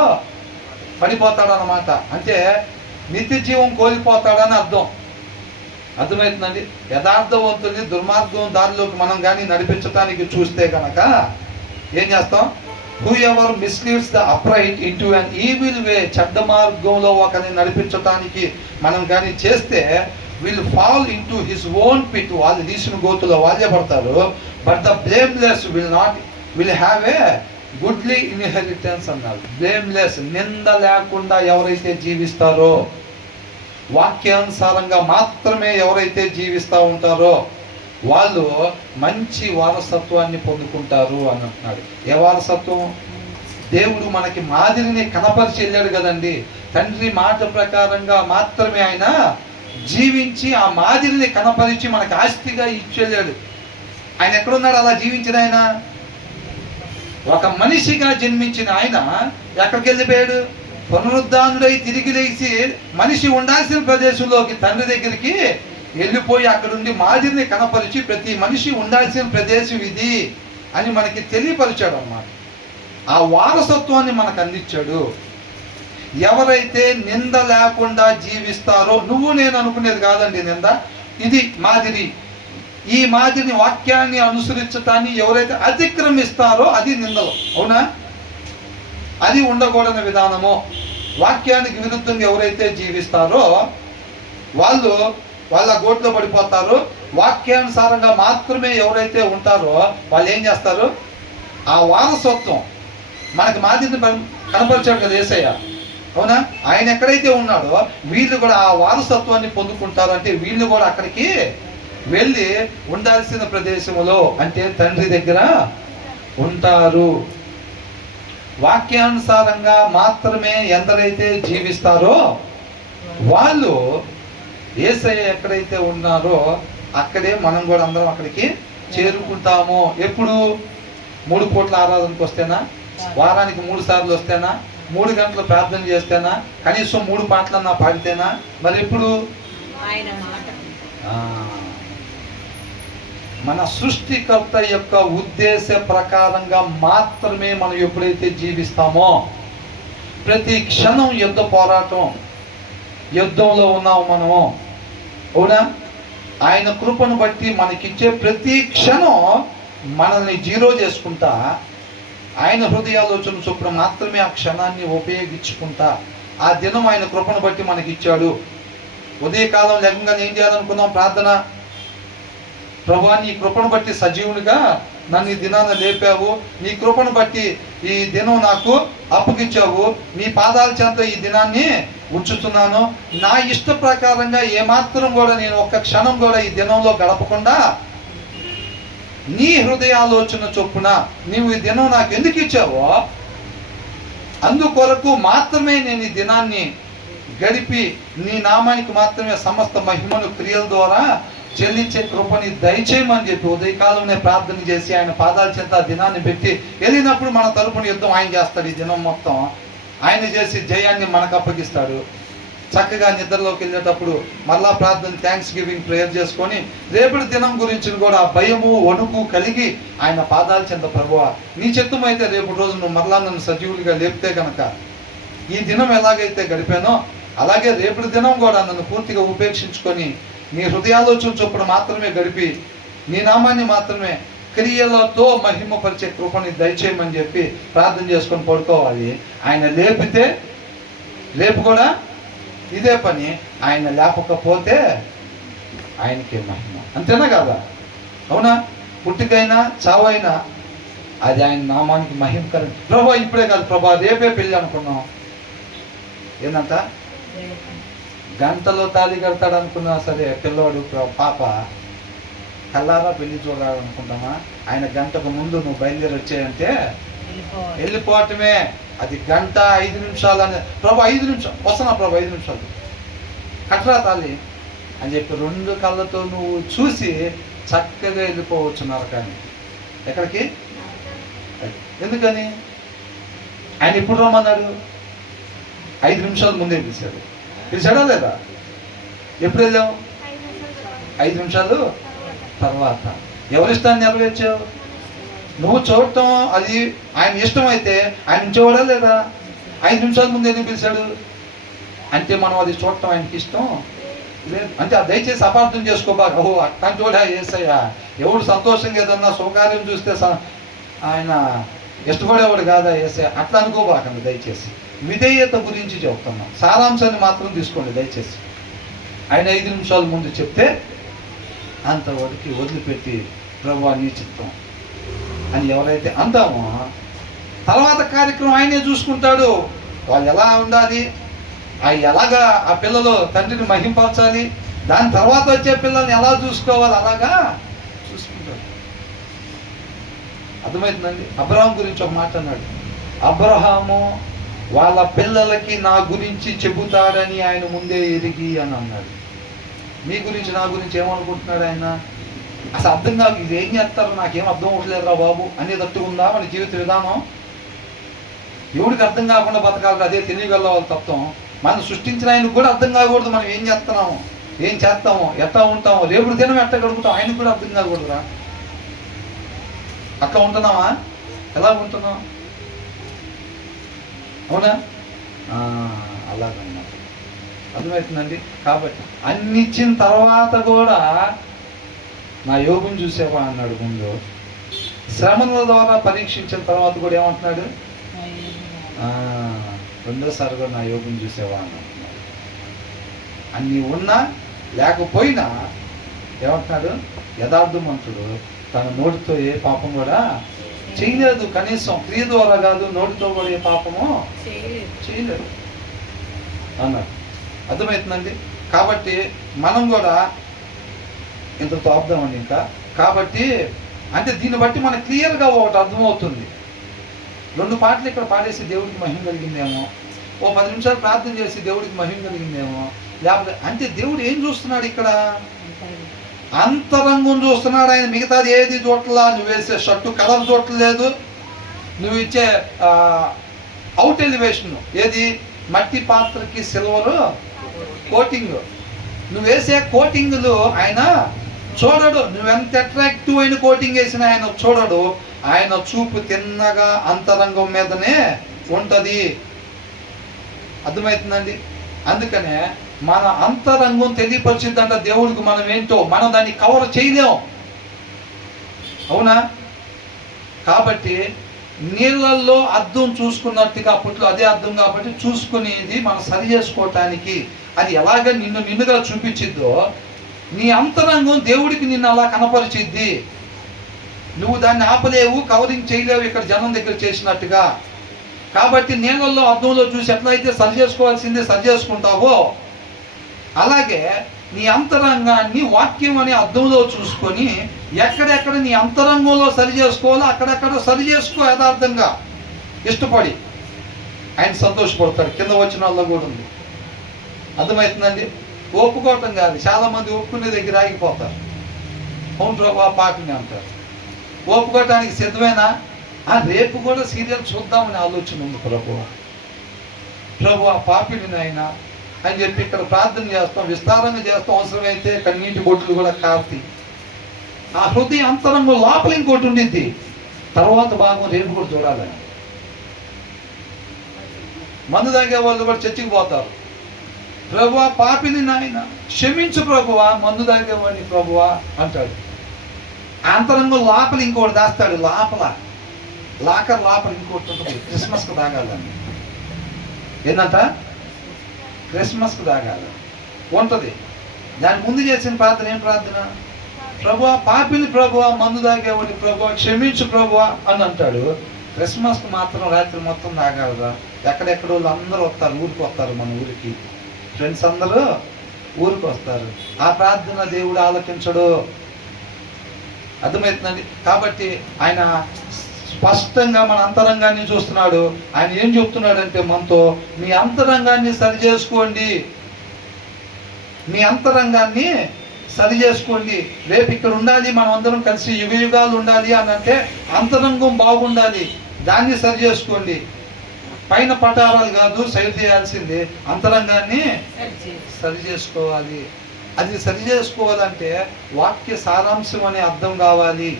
పడిపోతాడు అన్నమాట. అంటే నిత్య జీవం కోల్పోతాడని అర్థం. అర్థమవుతుందండి? యథార్థవంతుల్ని దుర్మార్గం దారిలోకి మనం కానీ నడిపించడానికి చూస్తే కనుక ఏం చేస్తాం? Whoever misleads the upright into an evil way, చెడ్డ మార్గంలో ఒకరిని నడిపించడానికి మనం కానీ చేస్తే will fall into his own pit, వాళ్ళు తీసిన గోతులో వాళ్ళే పడతారు. But the blameless will have a goodly inheritance అన్నారు. బ్లేమ్లెస్, నింద లేకుండా ఎవరైతే జీవిస్తారో, వాక్యానుసారంగా మాత్రమే ఎవరైతే జీవిస్తూ ఉంటారో వాళ్ళు మంచి వారసత్వాన్ని పొందుకుంటారు అని అంటున్నాడు. ఏ వారసత్వం? దేవుడు మనకి మాదిరిని కనపరిచి వెళ్ళాడు కదండి. తండ్రి మాట ప్రకారంగా మాత్రమే ఆయన జీవించి ఆ మాదిరిని కనపరిచి మనకి ఆస్తిగా ఇచ్చి వెళ్ళాడు. ఆయన ఎక్కడున్నాడు అలా జీవించిన ఆయన? ఒక మనిషిగా జన్మించిన ఆయన ఎక్కడికి వెళ్ళిపోయాడు? పునరుద్ధానుడై తిరిగి లేచి మనిషి ఉండాల్సిన ప్రదేశంలోకి, తండ్రి దగ్గరికి వెళ్ళిపోయి అక్కడుండి మాదిరిని కనపరిచి ప్రతి మనిషి ఉండాల్సిన ప్రదేశం ఇది అని మనకి తెలియపరిచాడు అన్నమాట. ఆ వారసత్వాన్ని మనకు అందించాడు. ఎవరైతే నింద లేకుండా జీవిస్తారో, నువ్వు నేను అనుకునేది కాదండి నింద, ఇది మాదిరి. ఈ మాదిరిని, వాక్యాన్ని అనుసరించటాన్ని ఎవరైతే అతిక్రమిస్తారో అది నిందలు. అవునా? అది ఉండకూడని విధానము. వాక్యానికి విరుద్ధంగా ఎవరైతే జీవిస్తారో వాళ్ళు వాళ్ళ గోట్లో పడిపోతారు. వాక్యానుసారంగా మాత్రమే ఎవరైతే ఉంటారో వాళ్ళు ఏం చేస్తారు? ఆ వారసత్వం మనకి మాదిరిని కనపరిచాడు కదా యేసయ్య. అవునా? ఆయన ఎక్కడైతే ఉన్నాడో వీళ్ళు కూడా ఆ వారసత్వాన్ని పొందుకుంటారు. అంటే వీళ్ళు కూడా అక్కడికి వెళ్ళి ఉండాల్సిన ప్రదేశంలో, అంటే తండ్రి దగ్గర ఉంటారు. వాక్యానుసారంగా మాత్రమే ఎందరైతే జీవిస్తారో వాళ్ళు యేసయ్య ఎక్కడైతే ఉన్నారో అక్కడే మనం కూడా అందరం అక్కడికి చేరుకుంటాము. ఎప్పుడు? 3 పూట్ల ఆరాధనకు వస్తేనా? వారానికి 3 సార్లు వస్తేనా? 3 గంటలు ప్రార్థన చేస్తేనా? కనీసం 3 పాటలన్నా పాడితేనా? మరి ఎప్పుడు? మన సృష్టికర్త యొక్క ఉద్దేశ ప్రకారంగా మాత్రమే మనం ఎప్పుడైతే జీవిస్తామో, ప్రతి క్షణం యుద్ధ పోరాటం, యుద్ధంలో ఉన్నాము మనము. అవునా? ఆయన కృపను బట్టి మనకిచ్చే ప్రతి క్షణం మనల్ని జీరో చేసుకుంటా, ఆయన హృదయాలోచన చొప్పున మాత్రమే ఆ క్షణాన్ని ఉపయోగించుకుంటా, ఆ దినం ఆయన కృపను బట్టి మనకి ఇచ్చాడు. ఉదయకాలం లేకుండా ఏం చేయాలనుకున్నాం? ప్రార్థన. ప్రభువా, నీ కృపను బట్టి సజీవునిగా నన్ను ఈ దినాన్ని లేపావు, నీ కృపను బట్టి ఈ దినం నాకు అప్పగిచ్చావు, నీ పాదాల చెంత ఈ దినాన్ని ఉంచుతున్నాను. నా ఇష్ట ప్రకారంగా ఏమాత్రం కూడా నేను ఒక్క క్షణం కూడా ఈ దినంలో గడపకుండా నీ హృదయాలోచన చొప్పున నీవు ఈ దినం నాకు ఎందుకు ఇచ్చావో అందుకొరకు మాత్రమే నేను ఈ దినాన్ని గడిపి నీ నామానికి మాత్రమే సమస్త మహిమను క్రియల ద్వారా చెల్లించే కృపని దయచేయమని చెప్పి ఉదయకాలంలో ప్రార్థన చేసి ఆయన పాదాల చెంత దినాన్ని పెట్టి వెళ్ళినప్పుడు మన తరపున యుద్ధం ఆయన చేస్తాడు. ఈ దినం మొత్తం ఆయన చేసి జయాన్ని మనకు అప్పగిస్తాడు. చక్కగా నిద్రలోకి వెళ్ళేటప్పుడు మరలా ప్రార్థన, థ్యాంక్స్ గివింగ్ ప్రేయర్ చేసుకొని రేపటి దినం గురించి కూడా భయము వణుకు కలిగి ఆయన పాదాల చెంత, ప్రభువా నీ చిత్తము అయితే రేపటి రోజు నువ్వు మరలా నన్ను సజీవులుగా లేపితే కనుక ఈ దినం ఎలాగైతే గడిపానో అలాగే రేపటి దినం కూడా నన్ను పూర్తిగా ఉపేక్షించుకొని నీ హృదయాలోచన చొప్పున మాత్రమే గడిపి నీ నామాన్ని మాత్రమే క్రియలతో మహిమపరిచే కృపని దయచేయమని చెప్పి ప్రార్థన చేసుకొని పడుకోవాలి. ఆయన లేపితే రేపు కూడా ఇదే పని, ఆయన లేపకపోతే ఆయనకే మహిమ. అంతేనా కదా? అవునా? పుట్టికైనా చావైనా అది ఆయన నామానికి మహిమకరం. ప్రభా ఇప్పుడే కాదు ప్రభా, రేపే పెళ్ళి అనుకున్నాం, ఏందంట గంటలో తాళి కడతాడు అనుకున్నా సరే, పిల్లవాడు పాప కల్లారా పెళ్లి చూడాలనుకుంటామా? ఆయన గంటకు ముందు నువ్వు బయలుదేరి వచ్చాయంటే వెళ్ళిపోవటమే. అది గంట 5 నిమిషాలు అని, ప్రభు 5 నిమిషాలు వస్తున్నా, ప్రభు 5 నిమిషాలు కట్టరా తాళి అని చెప్పి 2 కళ్ళతో నువ్వు చూసి చక్కగా వెళ్ళిపోవచ్చున్నారు. కానీ ఎక్కడికి? ఎందుకని? ఆయన ఎప్పుడు రమ్మన్నాడు? 5 నిమిషాల ముందే పిలిచాడు. పిలిచాడా లేదా? ఎప్పుడు వెళ్ళావు? 5 నిమిషాలు తర్వాత. ఎవరిష్టాన్ని నెరవేర్చావు? నువ్వు చూడటం అది ఆయన ఇష్టం అయితే ఆయన చూడా లేదా? 5 నిమిషాల ముందు ఎందుకు పిలిచాడు అంటే మనం అది చూడటం ఆయనకి ఇష్టం లేదు. అంటే దయచేసి అపార్థం చేసుకోబాక. ఓహో అట్టని చూడా యేసయ్యా, ఎవడు సంతోషంగా ఏదన్నా శుభకార్యం చూస్తే ఆయన ఇష్టపడేవాడు కాదా యేసయ్య, అట్లా అనుకోబాకండి దయచేసి. విధేయత గురించి చెప్తున్నాం, సారాంశాన్ని మాత్రం తీసుకోండి దయచేసి. ఆయన 5 నిమిషాల ముందు చెప్తే అంతవరకు వదిలిపెట్టి ప్రభువా నీ చిత్తం అని ఎవరైతే అంటామో తర్వాత కార్యక్రమం ఆయనే చూసుకుంటాడు. వాళ్ళు ఎలా ఉండాలి, ఎలాగా ఆ పిల్లలు తండ్రిని మహింపరచాలి, దాని తర్వాత వచ్చే పిల్లల్ని ఎలా చూసుకోవాలి, అలాగా చూసుకుంటాడు. అర్థమవుతుందండి. అబ్రహాం గురించి ఒక మాట అన్నాడు, అబ్రహాము వాళ్ళ పిల్లలకి నా గురించి చెబుతాడని ఆయన ముందే ఎరిగి అని అన్నాడు. మీ గురించి నా గురించి ఏమనుకుంటున్నాడు ఆయన? అసలు అర్థం కాదు, ఇది ఏం చేస్తారు నాకేం అర్థం అవ్వట్లేదురా బాబు అనేటట్టు ఉందా మన జీవిత విధానం? ఎవడికి అర్థం కాకుండా బతకాలి, అదే తెలియగల వాళ్ళ తత్వం. మనం సృష్టించిన ఆయనకు కూడా అర్థం కాకూడదు మనం ఏం చేస్తున్నాము, ఏం చేస్తాము, ఎట్లా ఉంటాము, రేపు దినం ఎట్లా గడుపుతాం ఆయనకు కూడా అర్థం కాకూడదురా. అట్లా ఉంటున్నావా? ఎలా ఉంటున్నాం? అవునా? అలాగన్నమాట. అర్థమవుతుందండి. కాబట్టి అన్ని ఇచ్చిన తర్వాత కూడా నా యోగుని చూసేవా అన్నాడు ముందు. శ్రమల ద్వారా పరీక్షించిన తర్వాత కూడా ఏమంటున్నాడు? రెండోసారి కూడా నా యోగుని చూసేవా అని అంటున్నాడు. అన్నీ ఉన్నా లేకపోయినా ఏమంటున్నాడు? యథార్థవంతుడు తన నోటితో ఏ పాపం కూడా చేయలేదు. కనీసం క్రియ ద్వారా కాదు, నోటితో కూడా ఏ పాపము చేయలేదు అన్నాడు. అర్థమవుతుందండి. కాబట్టి మనం కూడా ఇంతతో ఆపుదామండి ఇంకా. కాబట్టి అంటే దీన్ని బట్టి మనకు క్లియర్గా ఒకటి అర్థమవుతుంది. 2 పాటలు ఇక్కడ పాడేసి దేవుడికి మహిమ కలిగిందేమో, ఓ 10 నిమిషాలు ప్రార్థన చేసి దేవుడికి మహిమ కలిగిందేమో, లేకపోతే అంటే దేవుడు ఏం చూస్తున్నాడు ఇక్కడ? అంతరంగం చూస్తున్నాడు ఆయన. మిగతాది ఏది చూడట్లా. నువ్వు వేసే షర్టు కలర్ చూడట్లేదు, నువ్వు ఇచ్చే అవుట్ ఎలివేషన్ ఏది, మట్టి పాత్రకి సిల్వరు కోటింగ్, నువ్వు వేసే కోటింగ్లు ఆయన చూడడు. నువ్వెంత అట్రాక్టివ్ అయిన కోటింగ్ వేసినా ఆయన చూడడు. ఆయన చూపు తిన్నగా అంతరంగం మీదనే ఉంటుంది. అర్థమవుతుందండి. అందుకనే మన అంతరంగం తెలియపరిచిందంట దేవుడికి మనం ఏంటో. మనం దాన్ని కవర్ చేయలేం, అవునా? కాబట్టి నీళ్ళల్లో అద్దం చూసుకున్నట్టుగా అప్పట్లో అదే అద్దం కాబట్టి చూసుకునేది మనం సరి చేసుకోవటానికి. అది ఎలాగ నిన్నుగా చూపించిద్దో నీ అంతరంగం దేవుడికి నిన్ను అలా కనపరిచిద్ది. నువ్వు దాన్ని ఆపలేవు, కవరింగ్ చేయలేవు ఇక్కడ జనం దగ్గర చేసినట్టుగా. కాబట్టి నీళ్ళల్లో అద్దంలో చూసి ఎట్లయితే సరి చేసుకోవాల్సిందే సరి చేసుకుంటావో, అలాగే నీ అంతరంగాన్ని వాక్యం అనే అద్దంలో చూసుకొని ఎక్కడెక్కడ నీ అంతరంగంలో సరి చేసుకోవాలో అక్కడెక్కడ సరి చేసుకో. యథార్థంగా ఇష్టపడి ఆయన సంతోషపడతాడు. కింద వచ్చిన వాళ్ళ కూడా ఉంది. అర్థమవుతుందండి. ఒప్పుకోవటం కాదు. చాలామంది ఒప్పుకునే దగ్గర ఆగిపోతారు. అవును ప్రభు ఆ పాటని అంటారు. ఒప్పుకోవటానికి సిద్ధమేనా? రేపు కూడా సీరియల్ చూద్దామని ఆలోచన ఉంది. ప్రభు ఆ పాపిని ఆయన అని చెప్పి ఇక్కడ ప్రార్థన చేస్తాం, విస్తారంగా చేస్తాం. అవసరమైతే కన్నీటి బొట్లు కూడా కార్తి. ఆ హృదయ అంతరంగం లోపల ఇంకోటి ఉండిద్ది. తర్వాత భాగం రేపు కూడా చూడాలని. మందు తాగే వాళ్ళు కూడా చర్చికి పోతారు. ప్రభువా పాపిని నాయన క్షమించు ప్రభువా, మందు తాగేవాడిని ప్రభువా అంటాడు. అంతరంగం లోపల ఇంకోటి దాస్తాడు. లాకర్ లోపల ఇంకోటి ఉంటుంది. క్రిస్మస్కి తాగాలని. ఏంటంట? క్రిస్మస్కి తాగాలి ఉంటుంది. దాని ముందు చేసిన ప్రార్థన ఏం ప్రార్థన? ప్రభువా పాపిని ప్రభువా, మందు తాగేవాడిని ప్రభువా క్షమించు ప్రభువా అని అంటాడు. క్రిస్మస్కి మాత్రం రాత్రి మొత్తం తాగాలరా. ఎక్కడెక్కడ వాళ్ళు అందరూ వస్తారు, ఊరికి వస్తారు. మన ఊరికి ఫ్రెండ్స్ అందరూ ఊరికి వస్తారు. ఆ ప్రార్థన దేవుడు ఆలకించడు. అర్థమవుతుందండి. కాబట్టి ఆయన స్పష్టంగా మన అంతరంగాన్ని చూస్తున్నాడు. ఆయన ఏం చెప్తున్నాడంటే మనతో, మీ అంతరంగాన్ని సరి చేసుకోండి, మీ అంతరంగాన్ని సరి చేసుకోండి. రేపు ఇక్కడ ఉండాలి, మనం అందరం కలిసి యుగాలు ఉండాలి అని అంటే అంతరంగం బాగుండాలి. దాన్ని సరి చేసుకోండి. పైన పటారాలు కాదు సరి చేయాల్సింది, అంతరంగాన్ని సరి చేసుకోవాలి. అది సరి చేసుకోవాలంటే వాక్య సారాంశం అనే అర్థం కావాలి.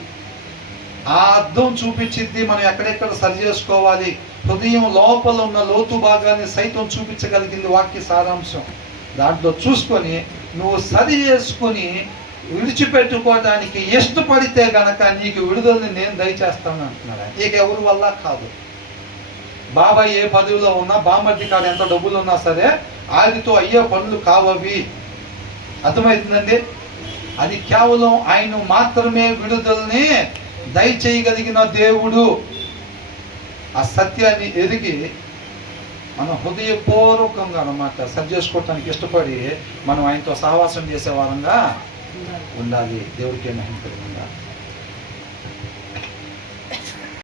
ఆ అర్థం చూపించింది మనం ఎక్కడెక్కడ సరి చేసుకోవాలి. హృదయం లోపల ఉన్న లోతు భాగాన్ని సైతం చూపించగలిగింది వాక్య సారాంశం. దాంట్లో చూసుకొని నువ్వు సరి చేసుకొని విడిచిపెట్టుకోవడానికి ఇష్టపడితే గనక నీకు విడుదలని నేను దయచేస్తాను అంటున్నాడు. ఇక ఎవరి వల్ల కాదు. బాబాయ్ ఏ పదవిలో ఉన్నా, బామ్మర్ది కాదు ఎంత డబ్బులు ఉన్నా సరే ఆయనతో అయ్యే పనులు కావవి. అర్థమవుతుందండి. అది కేవలం ఆయన మాత్రమే విడుదలని దయచేయగలిగిన దేవుడు. ఆ సత్యాన్ని ఎరిగి మనం హృదయపూర్వకంగా అన్నమాట సరి చేసుకోవటానికి ఇష్టపడి మనం ఆయనతో సహవాసం చేసే వారంగా ఉండాలి. దేవుడికి మహిమ కలుగును గాక.